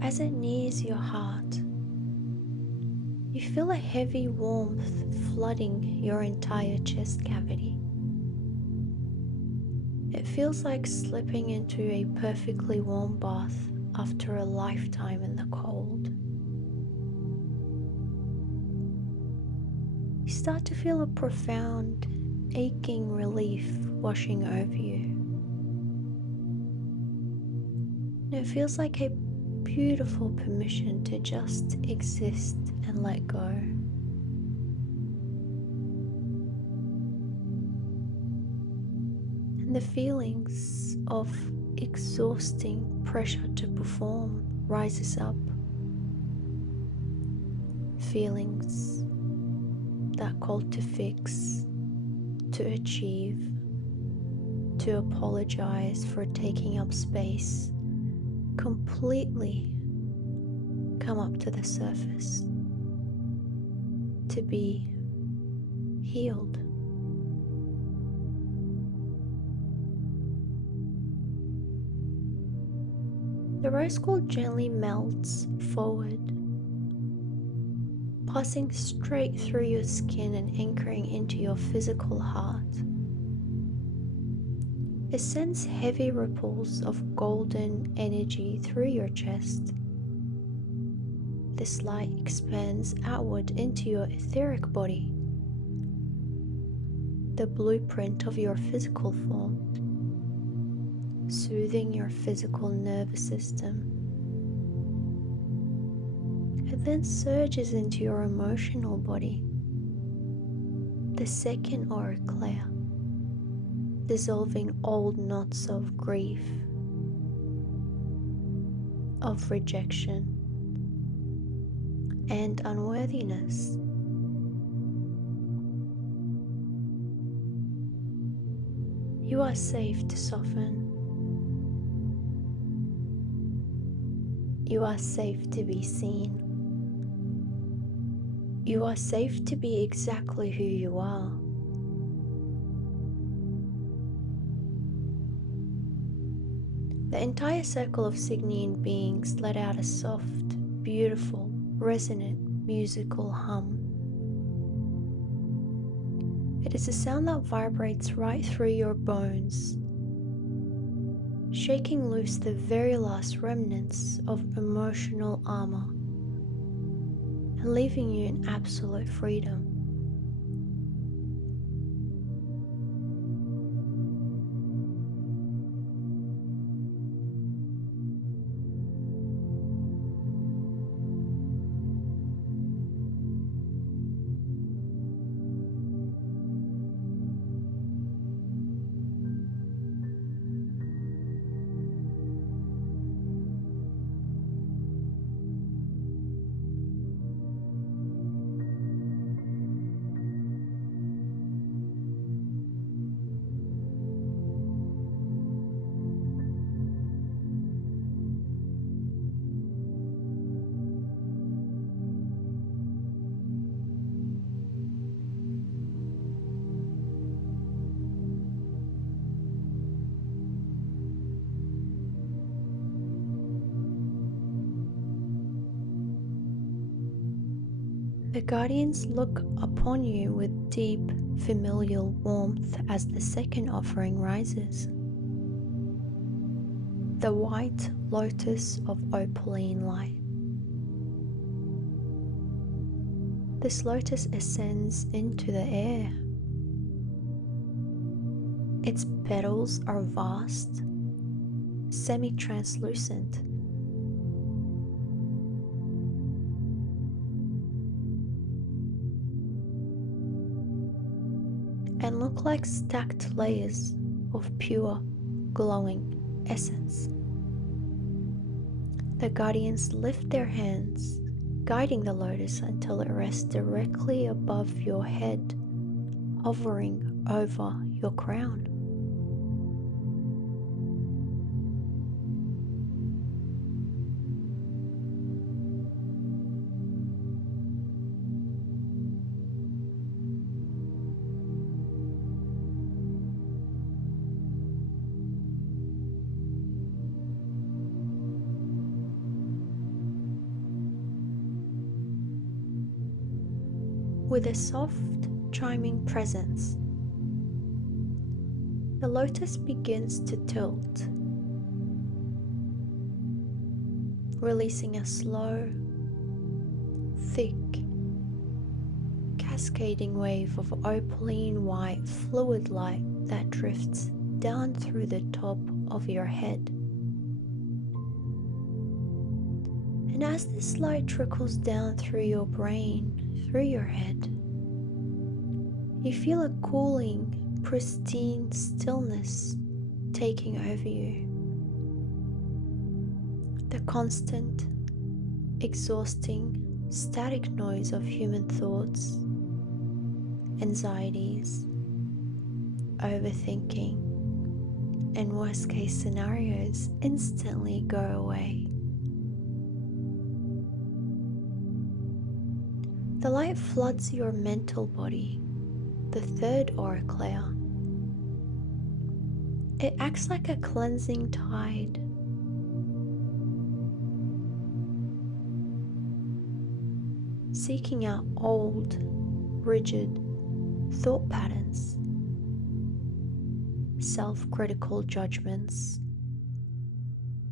as it nears your heart, you feel a heavy warmth flooding your entire chest cavity. It feels like slipping into a perfectly warm bath after a lifetime in the cold. You start to feel a profound, aching relief washing over you. And it feels like a beautiful permission to just exist and let go. And the feelings of exhausting pressure to perform rises up. Feelings that call to fix, to achieve, to apologize for taking up space completely come up to the surface, to be healed. The rose-gold gently melts forward, passing straight through your skin and anchoring into your physical heart. It sends heavy ripples of golden energy through your chest. This light expands outward into your etheric body, the blueprint of your physical form, soothing your physical nervous system. It then surges into your emotional body, the second auric layer, dissolving old knots of grief, of rejection, and unworthiness. You are safe to soften. You are safe to be seen. You are safe to be exactly who you are. The entire circle of Cygnian beings let out a soft, beautiful, resonant, musical hum. It is a sound that vibrates right through your bones, shaking loose the very last remnants of emotional armor and leaving you in absolute freedom. The guardians look upon you with deep familial warmth as the second offering rises. The white lotus of opaline light. This lotus ascends into the air. Its petals are vast, semi-translucent, and look like stacked layers of pure, glowing essence. The guardians lift their hands, guiding the lotus until it rests directly above your head, hovering over your crown. With a soft, chiming presence, the lotus begins to tilt, releasing a slow, thick, cascading wave of opaline white fluid light that drifts down through the top of your head. And as this light trickles down through your brain, through your head, you feel a cooling, pristine stillness taking over you. The constant, exhausting, static noise of human thoughts, anxieties, overthinking, and worst case scenarios instantly go away. The light floods your mental body, the third auric layer. It acts like a cleansing tide, seeking out old, rigid thought patterns, self-critical judgments,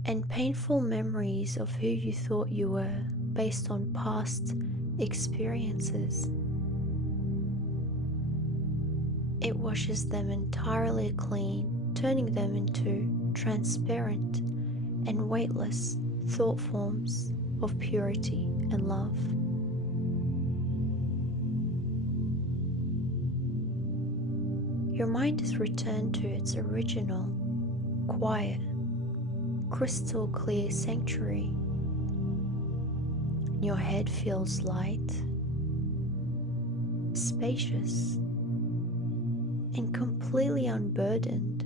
and painful memories of who you thought you were based on past experiences. It washes them entirely clean, turning them into transparent and weightless thought forms of purity and love. Your mind is returned to its original, quiet, crystal clear sanctuary. Your head feels light, spacious, and completely unburdened.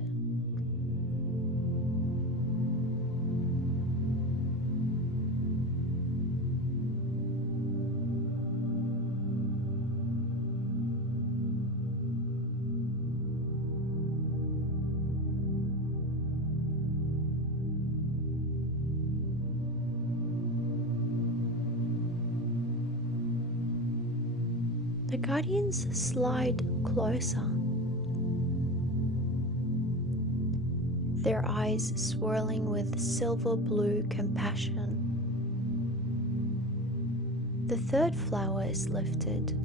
The guardians slide closer, their eyes swirling with silver blue compassion. The third flower is lifted,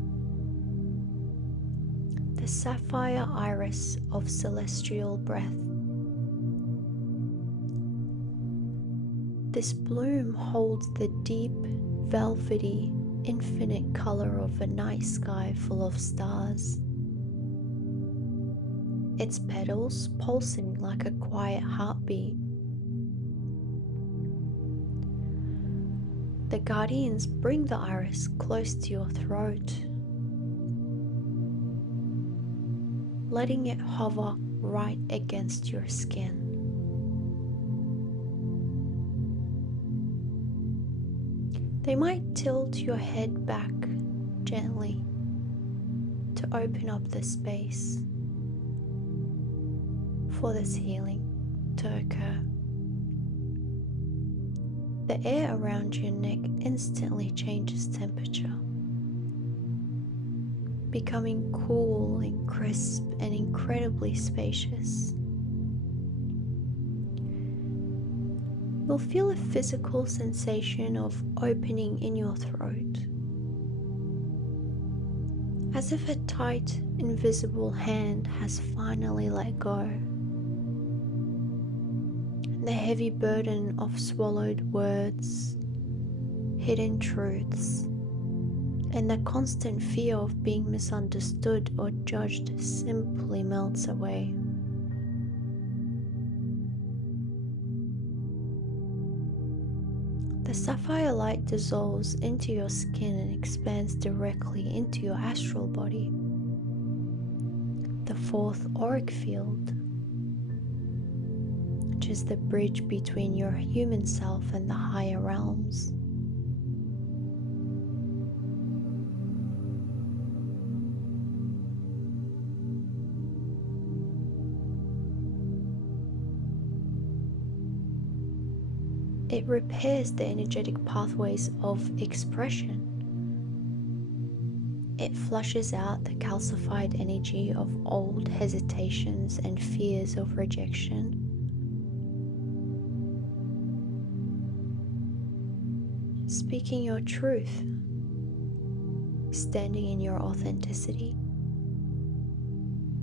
the sapphire iris of celestial breath. This bloom holds the deep, velvety, infinite color of a night sky full of stars. Its petals pulsing like a quiet heartbeat. The guardians bring the iris close to your throat, letting it hover right against your skin. They might tilt your head back gently to open up the space for this healing to occur. The air around your neck instantly changes temperature, becoming cool and crisp and incredibly spacious. You'll feel a physical sensation of opening in your throat, as if a tight, invisible hand has finally let go. The heavy burden of swallowed words, hidden truths, and the constant fear of being misunderstood or judged simply melts away. The sapphire light dissolves into your skin and expands directly into your astral body, the fourth auric field, which is the bridge between your human self and the higher realms. It repairs the energetic pathways of expression. It flushes out the calcified energy of old hesitations and fears of rejection. Speaking your truth, standing in your authenticity,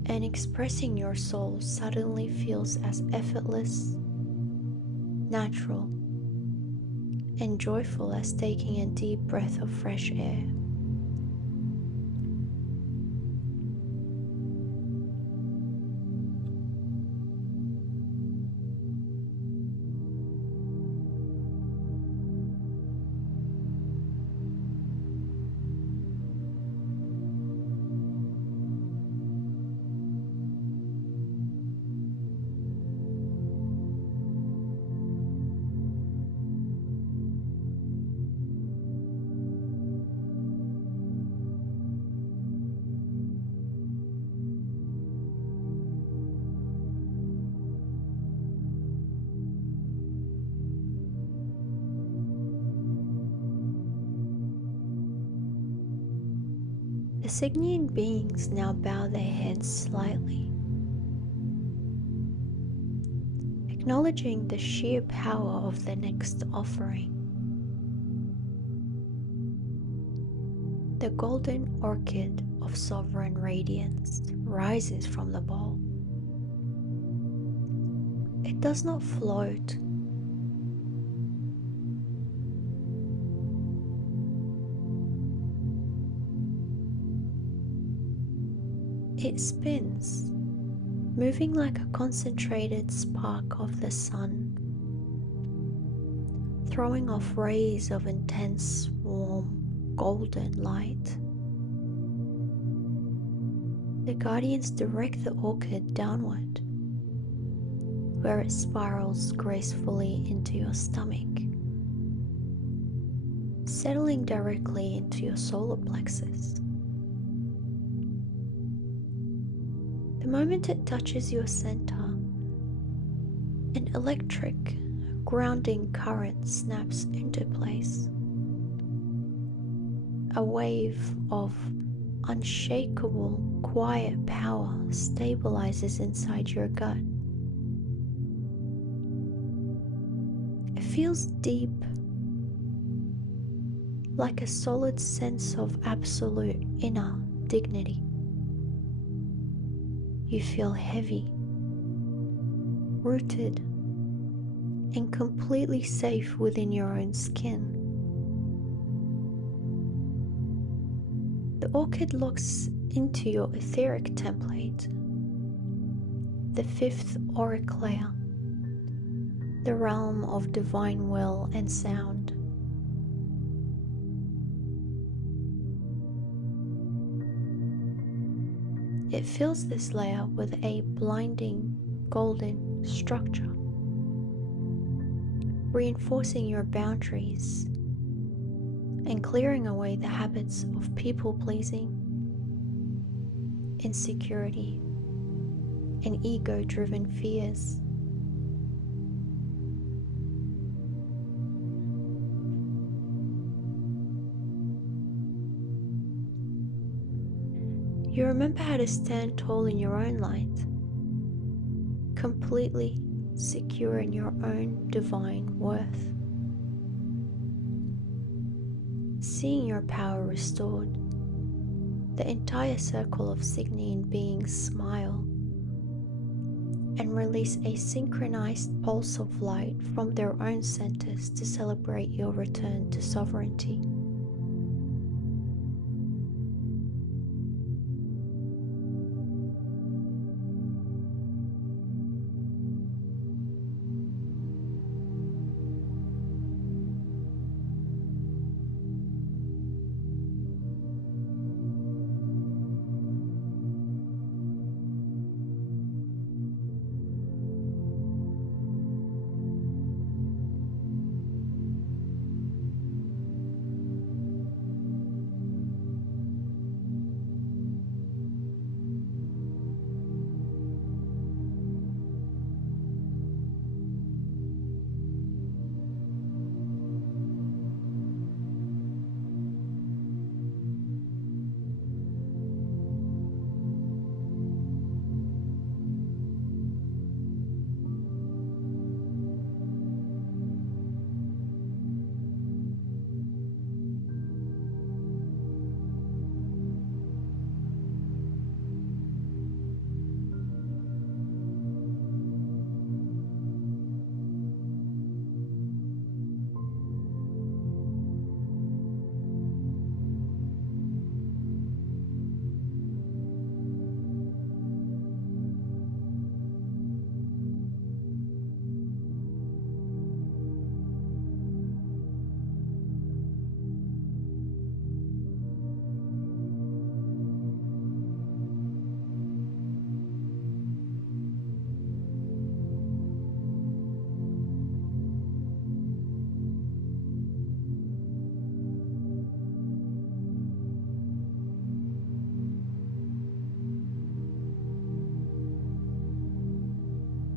and expressing your soul suddenly feels as effortless, natural, and joyful as taking a deep breath of fresh air. The Cygnian beings now bow their heads slightly, acknowledging the sheer power of the next offering. The golden orchid of sovereign radiance rises from the bowl. It does not float. It spins, moving like a concentrated spark of the sun, throwing off rays of intense, warm, golden light. The guardians direct the orchid downward, where it spirals gracefully into your stomach, settling directly into your solar plexus. The moment it touches your center, an electric, grounding current snaps into place. A wave of unshakable, quiet power stabilizes inside your gut. It feels deep, like a solid sense of absolute inner dignity. You feel heavy, rooted, and completely safe within your own skin. The orchid locks into your etheric template, the fifth auric layer, the realm of divine will and sound. It fills this layer with a blinding golden structure, reinforcing your boundaries and clearing away the habits of people-pleasing, insecurity, and ego-driven fears. You remember how to stand tall in your own light, completely secure in your own divine worth. Seeing your power restored, the entire circle of Cygnian beings smile and release a synchronized pulse of light from their own centers to celebrate your return to sovereignty.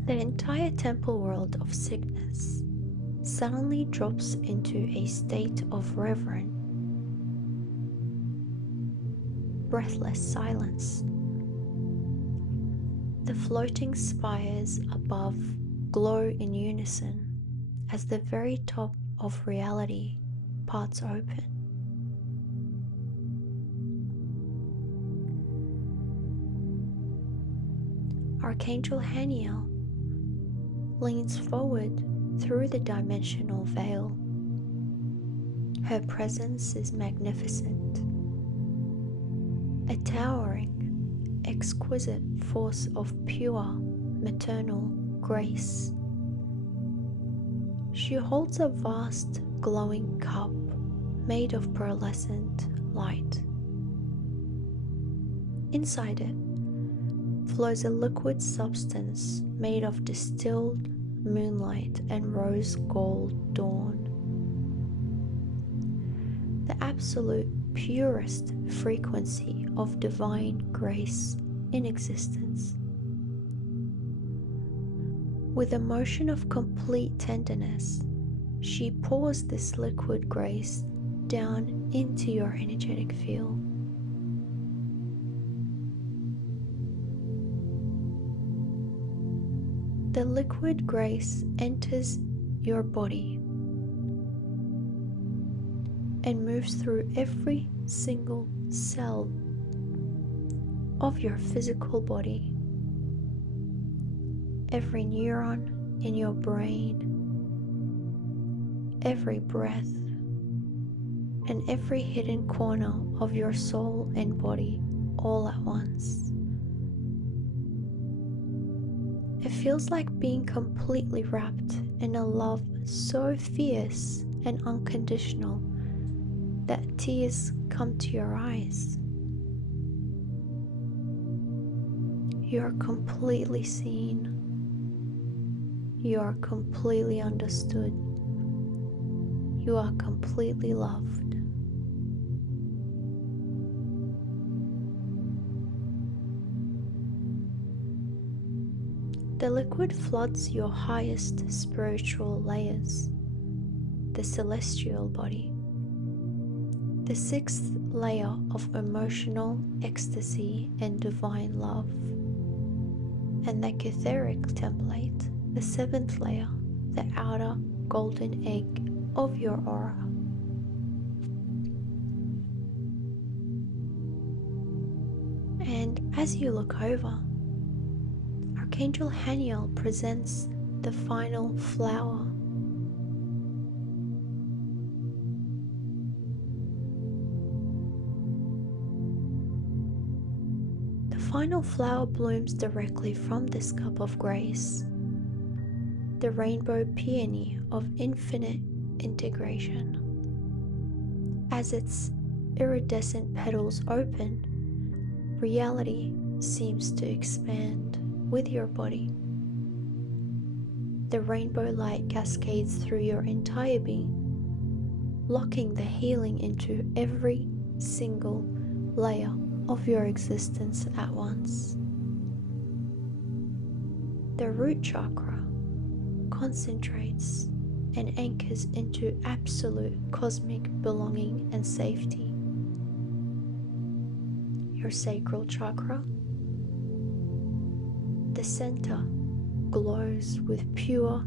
The entire temple world of Cygnus suddenly drops into a state of reverent, breathless silence. The floating spires above glow in unison as the very top of reality parts open. Archangel Haniel leans forward through the dimensional veil. Her presence is magnificent, a towering, exquisite force of pure, maternal grace. She holds a vast, glowing cup made of pearlescent light. Inside it flows a liquid substance made of distilled moonlight and rose-gold dawn. The absolute purest frequency of divine grace in existence. With a motion of complete tenderness, she pours this liquid grace down into your energetic field. The liquid grace enters your body and moves through every single cell of your physical body, every neuron in your brain, every breath, and every hidden corner of your soul and body all at once. It feels like being completely wrapped in a love so fierce and unconditional that tears come to your eyes. You are completely seen. You are completely understood. You are completely loved. The liquid floods your highest spiritual layers, the celestial body. The sixth layer of emotional ecstasy and divine love. And the etheric template, the seventh layer, the outer golden egg of your aura. And as you look over, Archangel Haniel presents the final flower. The final flower blooms directly from this cup of grace, the rainbow peony of infinite integration. As its iridescent petals open, reality seems to expand with your body. The rainbow light cascades through your entire being, locking the healing into every single layer of your existence at once. The root chakra concentrates and anchors into absolute cosmic belonging and safety. Your sacral chakra, the center, glows with pure,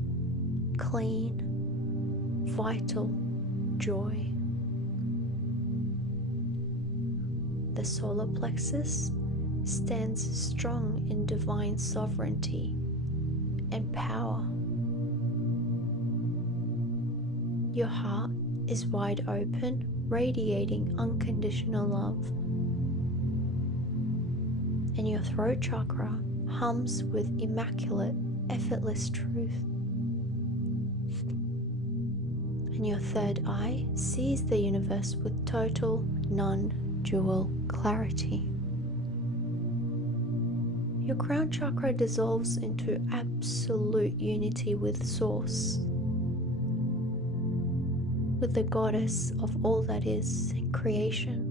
clean, vital joy. The solar plexus stands strong in divine sovereignty and power. Your heart is wide open, radiating unconditional love. And your throat chakra hums with immaculate, effortless truth. And your third eye sees the universe with total, non-dual clarity. Your crown chakra dissolves into absolute unity with Source, with the goddess of all that is in creation.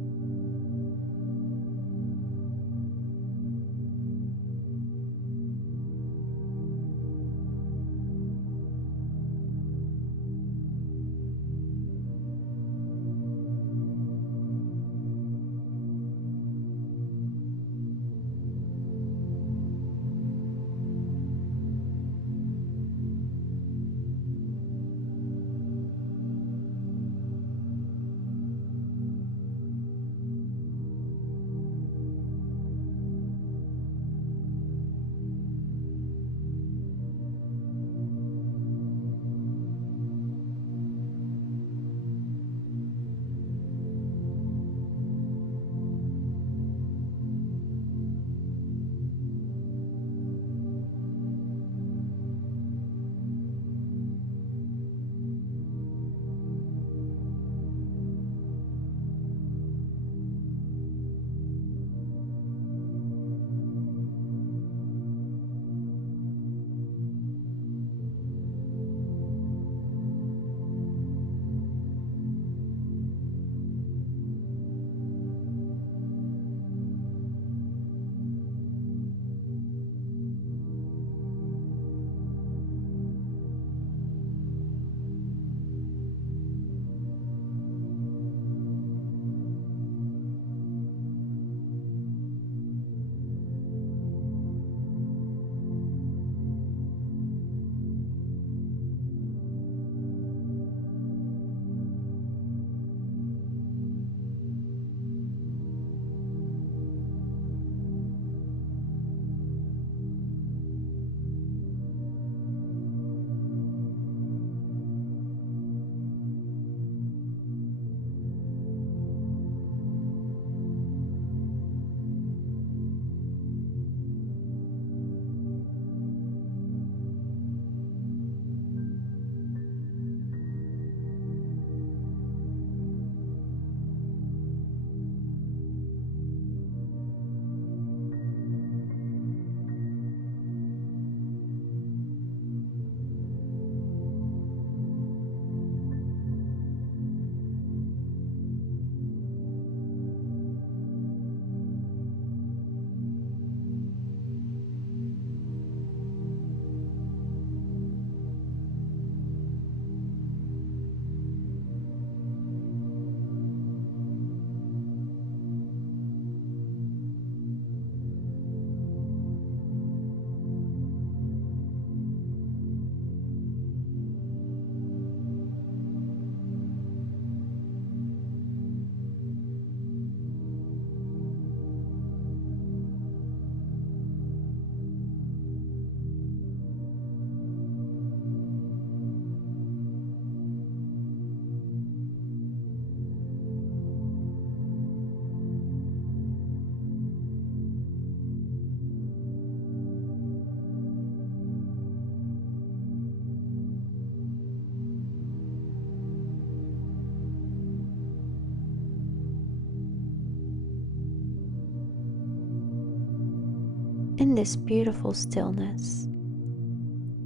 In this beautiful stillness,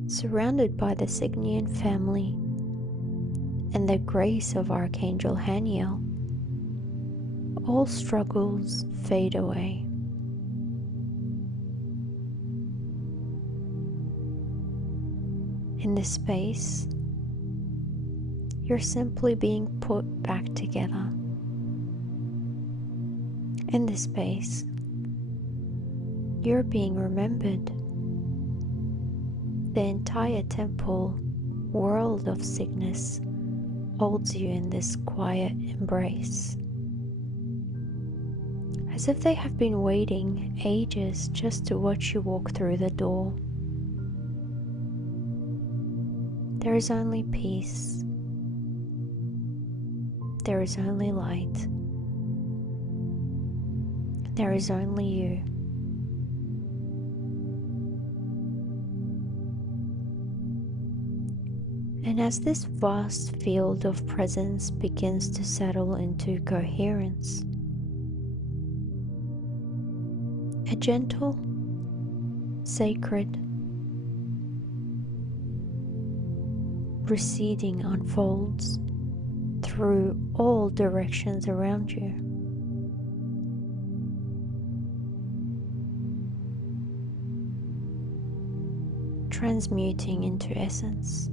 surrounded by the Cygnian family and the grace of Archangel Haniel, all struggles fade away. In this space, you're simply being put back together. In this space, you're being remembered. The entire temple world of Cygnus holds you in this quiet embrace, as if they have been waiting ages just to watch you walk through the door. There is only peace. There is only light. There is only you. And as this vast field of presence begins to settle into coherence, a gentle, sacred, receding unfolds through all directions around you. Transmuting into essence.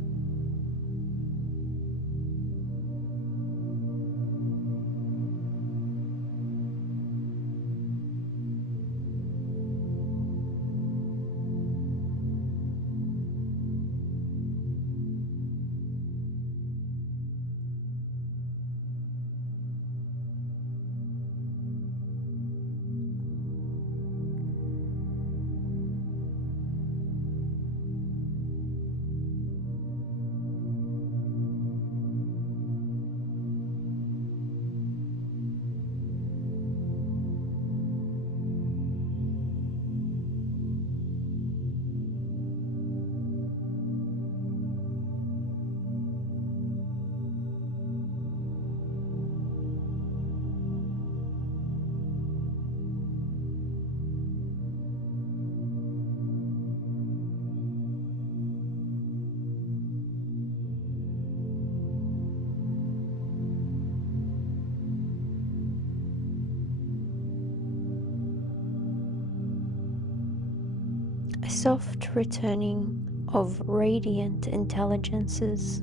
A soft returning of radiant intelligences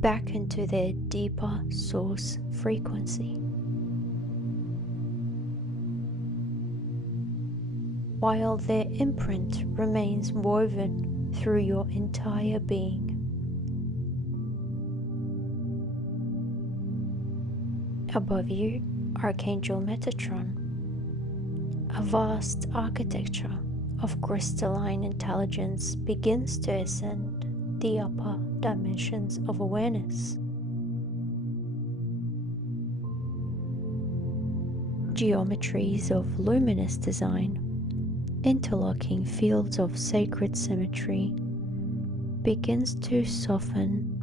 back into their deeper source frequency, while their imprint remains woven through your entire being. Above you, Archangel Metatron, a vast architecture of crystalline intelligence begins to ascend the upper dimensions of awareness. Geometries of luminous design, interlocking fields of sacred symmetry, begins to soften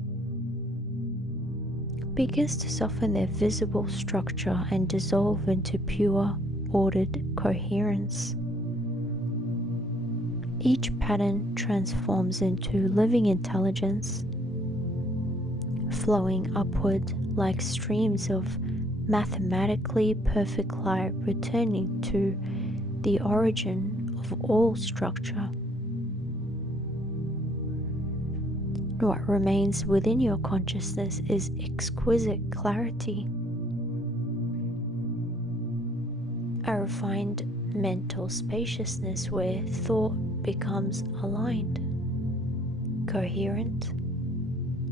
their visible structure and dissolve into pure, ordered coherence. Each pattern transforms into living intelligence, flowing upward like streams of mathematically perfect light, returning to the origin of all structure. What remains within your consciousness is exquisite clarity, a refined mental spaciousness where thought becomes aligned, coherent,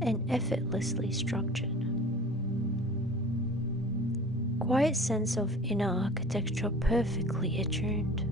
and effortlessly structured. Quiet sense of inner architecture perfectly attuned.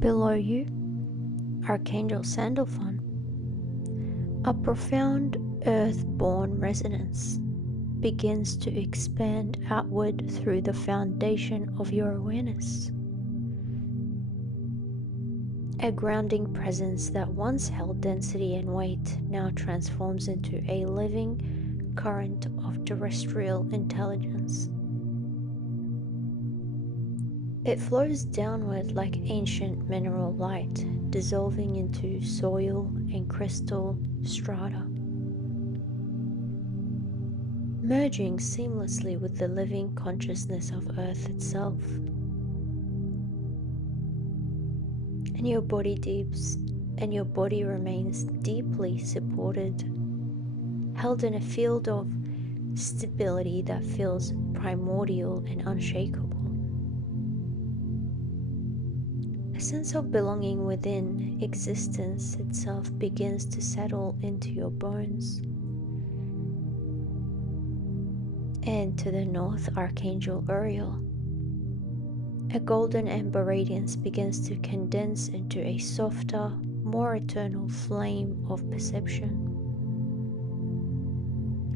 Below you, Archangel Sandalphon, a profound earth-born resonance begins to expand outward through the foundation of your awareness. A grounding presence that once held density and weight now transforms into a living current of terrestrial intelligence. It flows downward like ancient mineral light, dissolving into soil and crystal strata, merging seamlessly with the living consciousness of Earth itself. And your body deeps, and your body remains deeply supported, held in a field of stability that feels primordial and unshakable. A sense of belonging within existence itself begins to settle into your bones. And to the north, Archangel Uriel, a golden amber radiance begins to condense into a softer, more eternal flame of perception.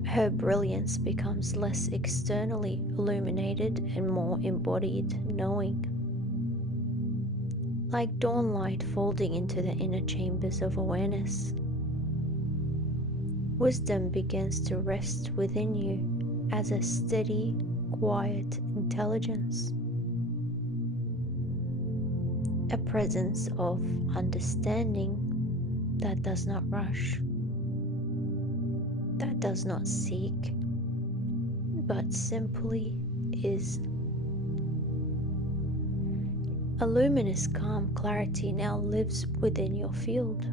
Her brilliance becomes less externally illuminated and more embodied knowing. Like dawn light folding into the inner chambers of awareness, wisdom begins to rest within you as a steady, quiet intelligence. A presence of understanding that does not rush, that does not seek, but simply is. A luminous, calm clarity now lives within your field.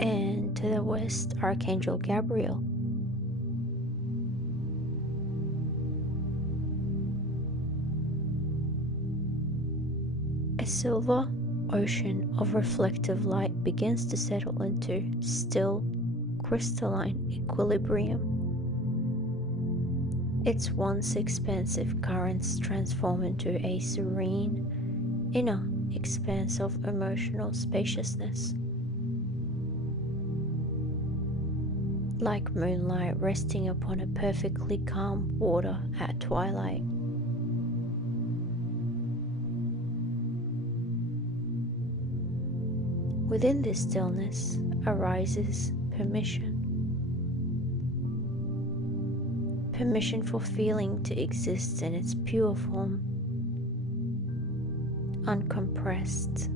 And to the west, Archangel Gabriel, a silver ocean of reflective light begins to settle into still, crystalline equilibrium. Its once expansive currents transform into a serene, inner expanse of emotional spaciousness. Like moonlight resting upon a perfectly calm water at twilight. Within this stillness arises permission. Permission for feeling to exist in its pure form, uncompressed,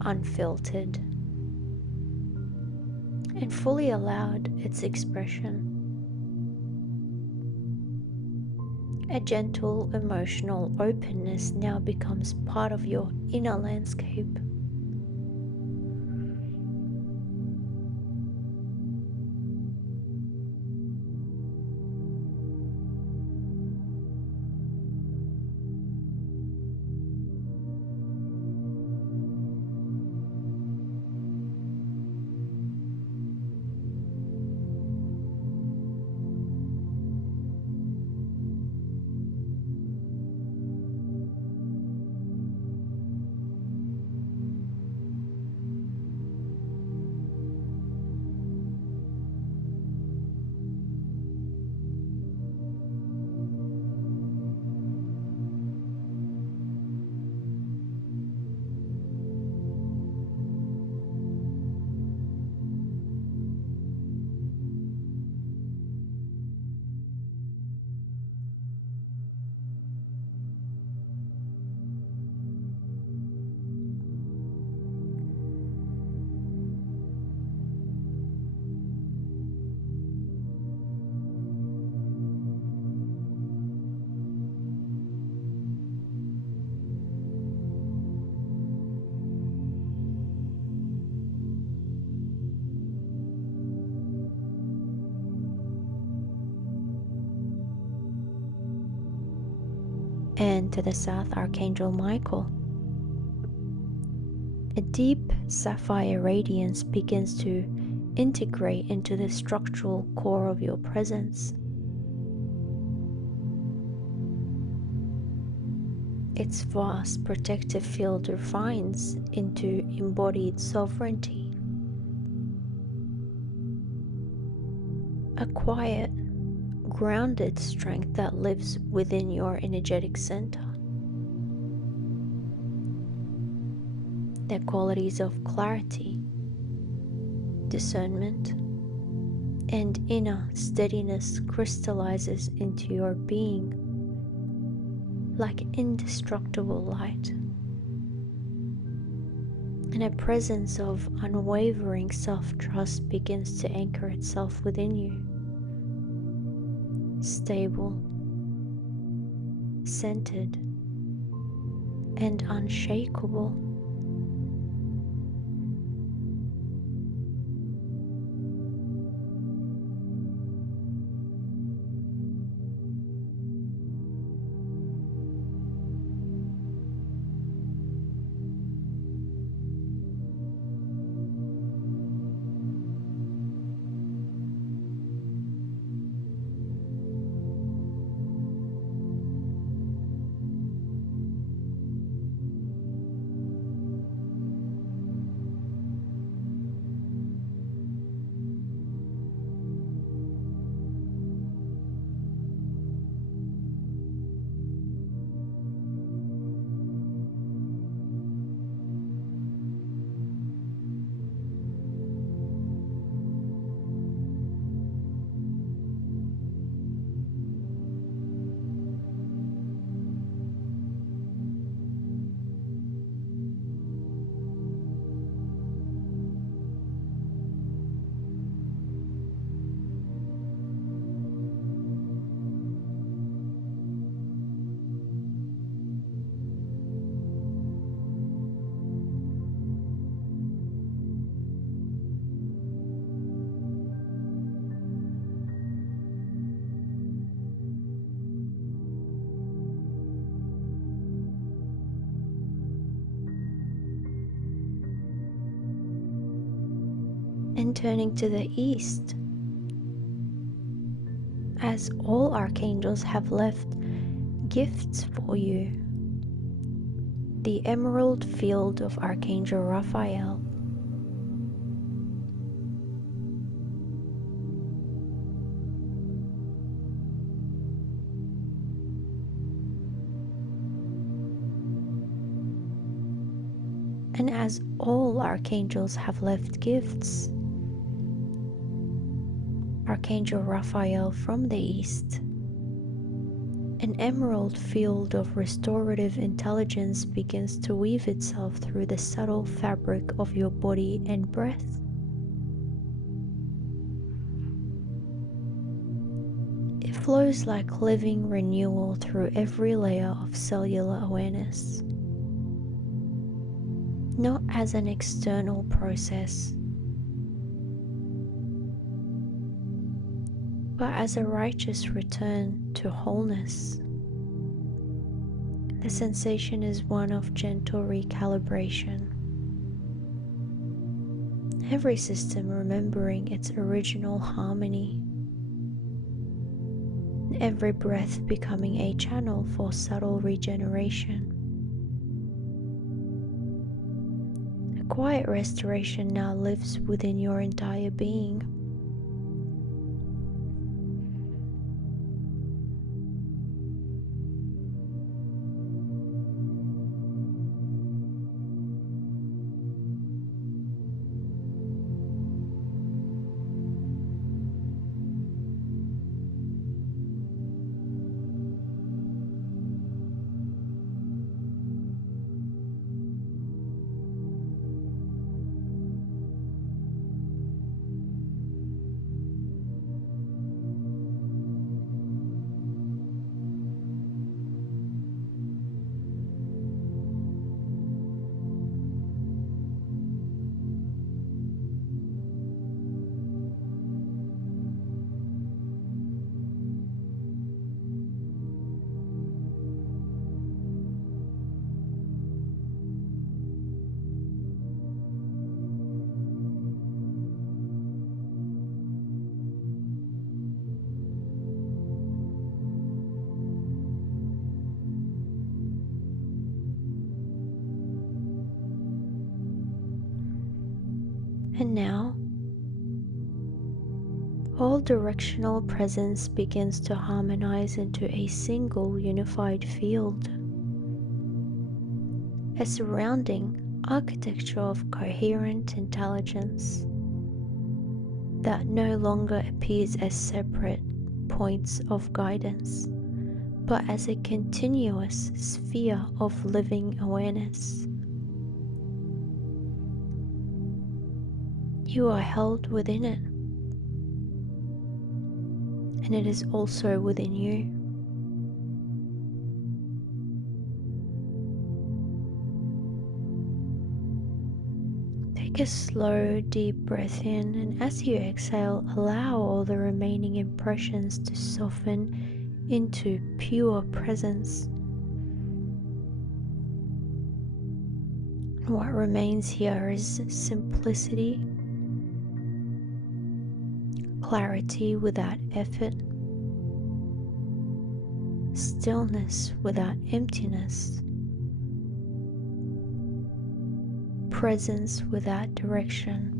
unfiltered, and fully allowed its expression. A gentle emotional openness now becomes part of your inner landscape. and to the south, Archangel Michael. A deep sapphire radiance begins to integrate into the structural core of your presence. Its vast protective field refines into embodied sovereignty. A quiet, grounded strength that lives within your energetic center. The qualities of clarity, discernment, and inner steadiness crystallizes into your being like indestructible light, and a presence of unwavering self-trust begins to anchor itself within you. Stable, centered, and unshakable. And turning to the east, as all archangels have left gifts for you. The emerald field of Archangel Raphael. And as all archangels have left gifts, Archangel Raphael from the east, an emerald field of restorative intelligence begins to weave itself through the subtle fabric of your body and breath. It flows like living renewal through every layer of cellular awareness, not as an external process, but as a righteous return to wholeness. The sensation is one of gentle recalibration. Every system remembering its original harmony. Every breath becoming a channel for subtle regeneration. A quiet restoration now lives within your entire being. And now, all directional presence begins to harmonize into a single unified field, a surrounding architecture of coherent intelligence that no longer appears as separate points of guidance, but as a continuous sphere of living awareness. You are held within it, and it is also within you. Take a slow, deep breath in, and as you exhale, allow all the remaining impressions to soften into pure presence. What remains here is simplicity, clarity without effort, stillness without emptiness, presence without direction.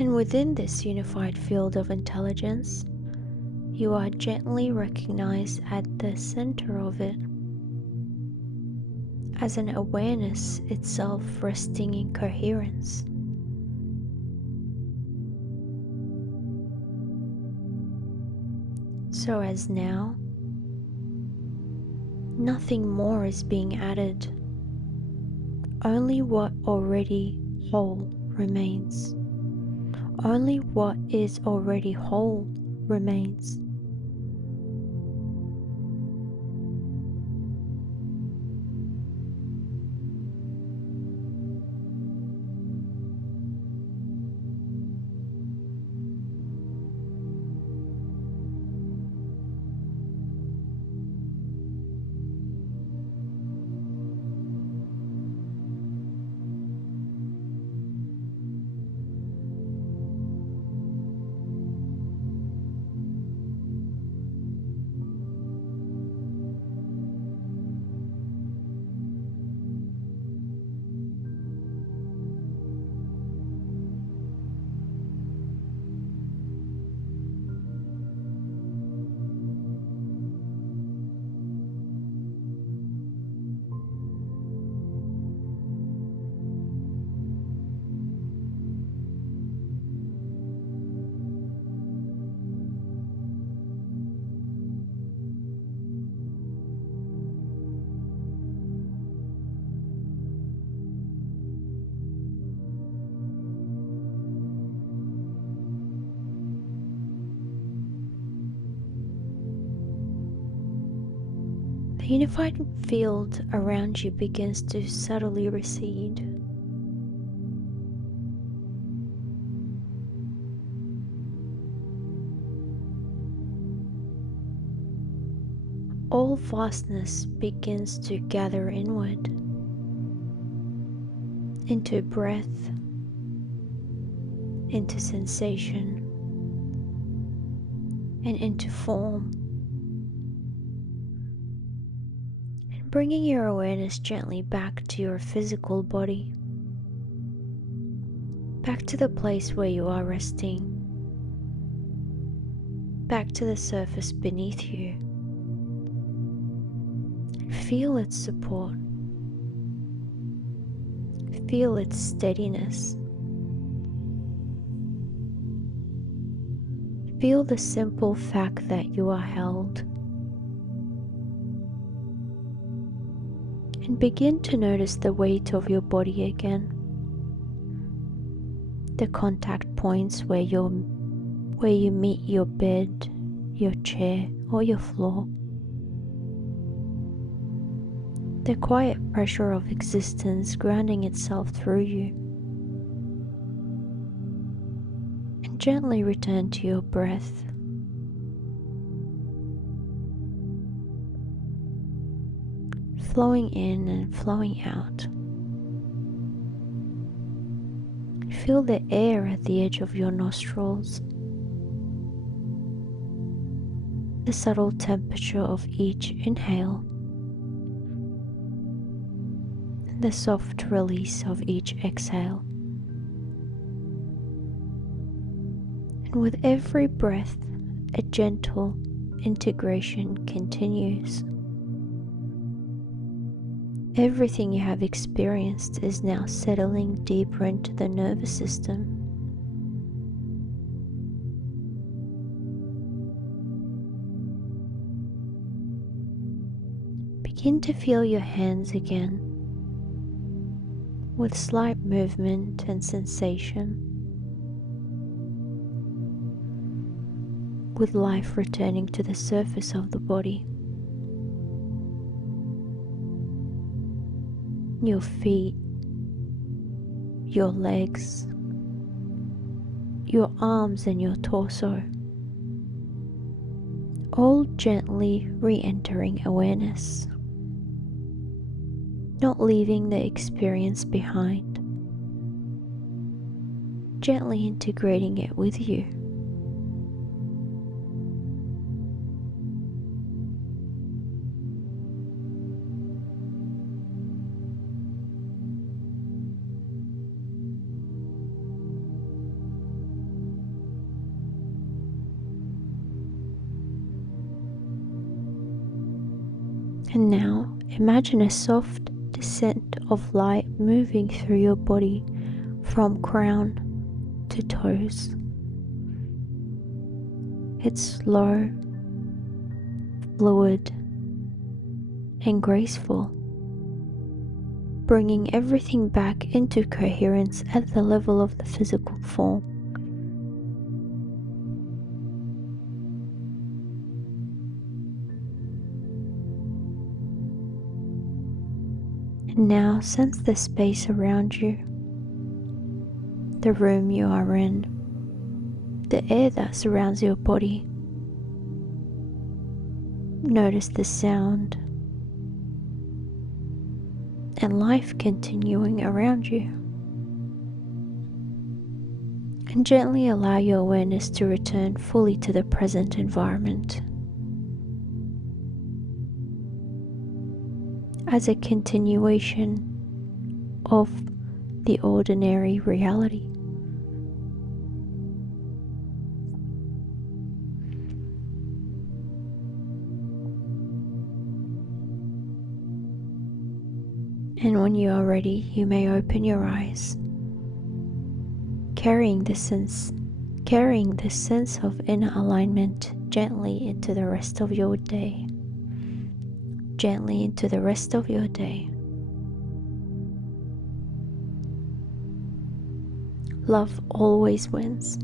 And within this unified field of intelligence, you are gently recognized at the center of it as an awareness itself resting in coherence. So as now, nothing more is being added, only what already whole remains. Only what is already whole remains. The unified field around you begins to subtly recede. All vastness begins to gather inward, into breath, into sensation, and into form. And bringing your awareness gently back to your physical body, back to the place where you are resting, back to the surface beneath you. Feel its support. Feel its steadiness. Feel the simple fact that you are held. And begin to notice the weight of your body again. The contact points where you meet your bed, your chair, or your floor. The quiet pressure of existence grounding itself through you. gently return to your breath. Flowing in and flowing out. Feel the air at the edge of your nostrils, the subtle temperature of each inhale, and the soft release of each exhale. And with every breath, a gentle integration continues. Everything you have experienced is now settling deeper into the nervous system. Begin to feel your hands again, with slight movement and sensation, with life returning to the surface of the body. Your feet, your legs, your arms and your torso, all gently re-entering awareness, not leaving the experience behind, gently integrating it with you. And now imagine a soft descent of light moving through your body from crown to toes. It's slow, fluid, and graceful, bringing everything back into coherence at the level of the physical form. And now sense the space around you, the room you are in, the air that surrounds your body. Notice the sound and life continuing around you. And gently allow your awareness to return fully to the present environment as a continuation of the ordinary reality. And when you are ready, you may open your eyes, carrying the sense of inner alignment gently into the rest of your day. Gently into the rest of your day. Love always wins.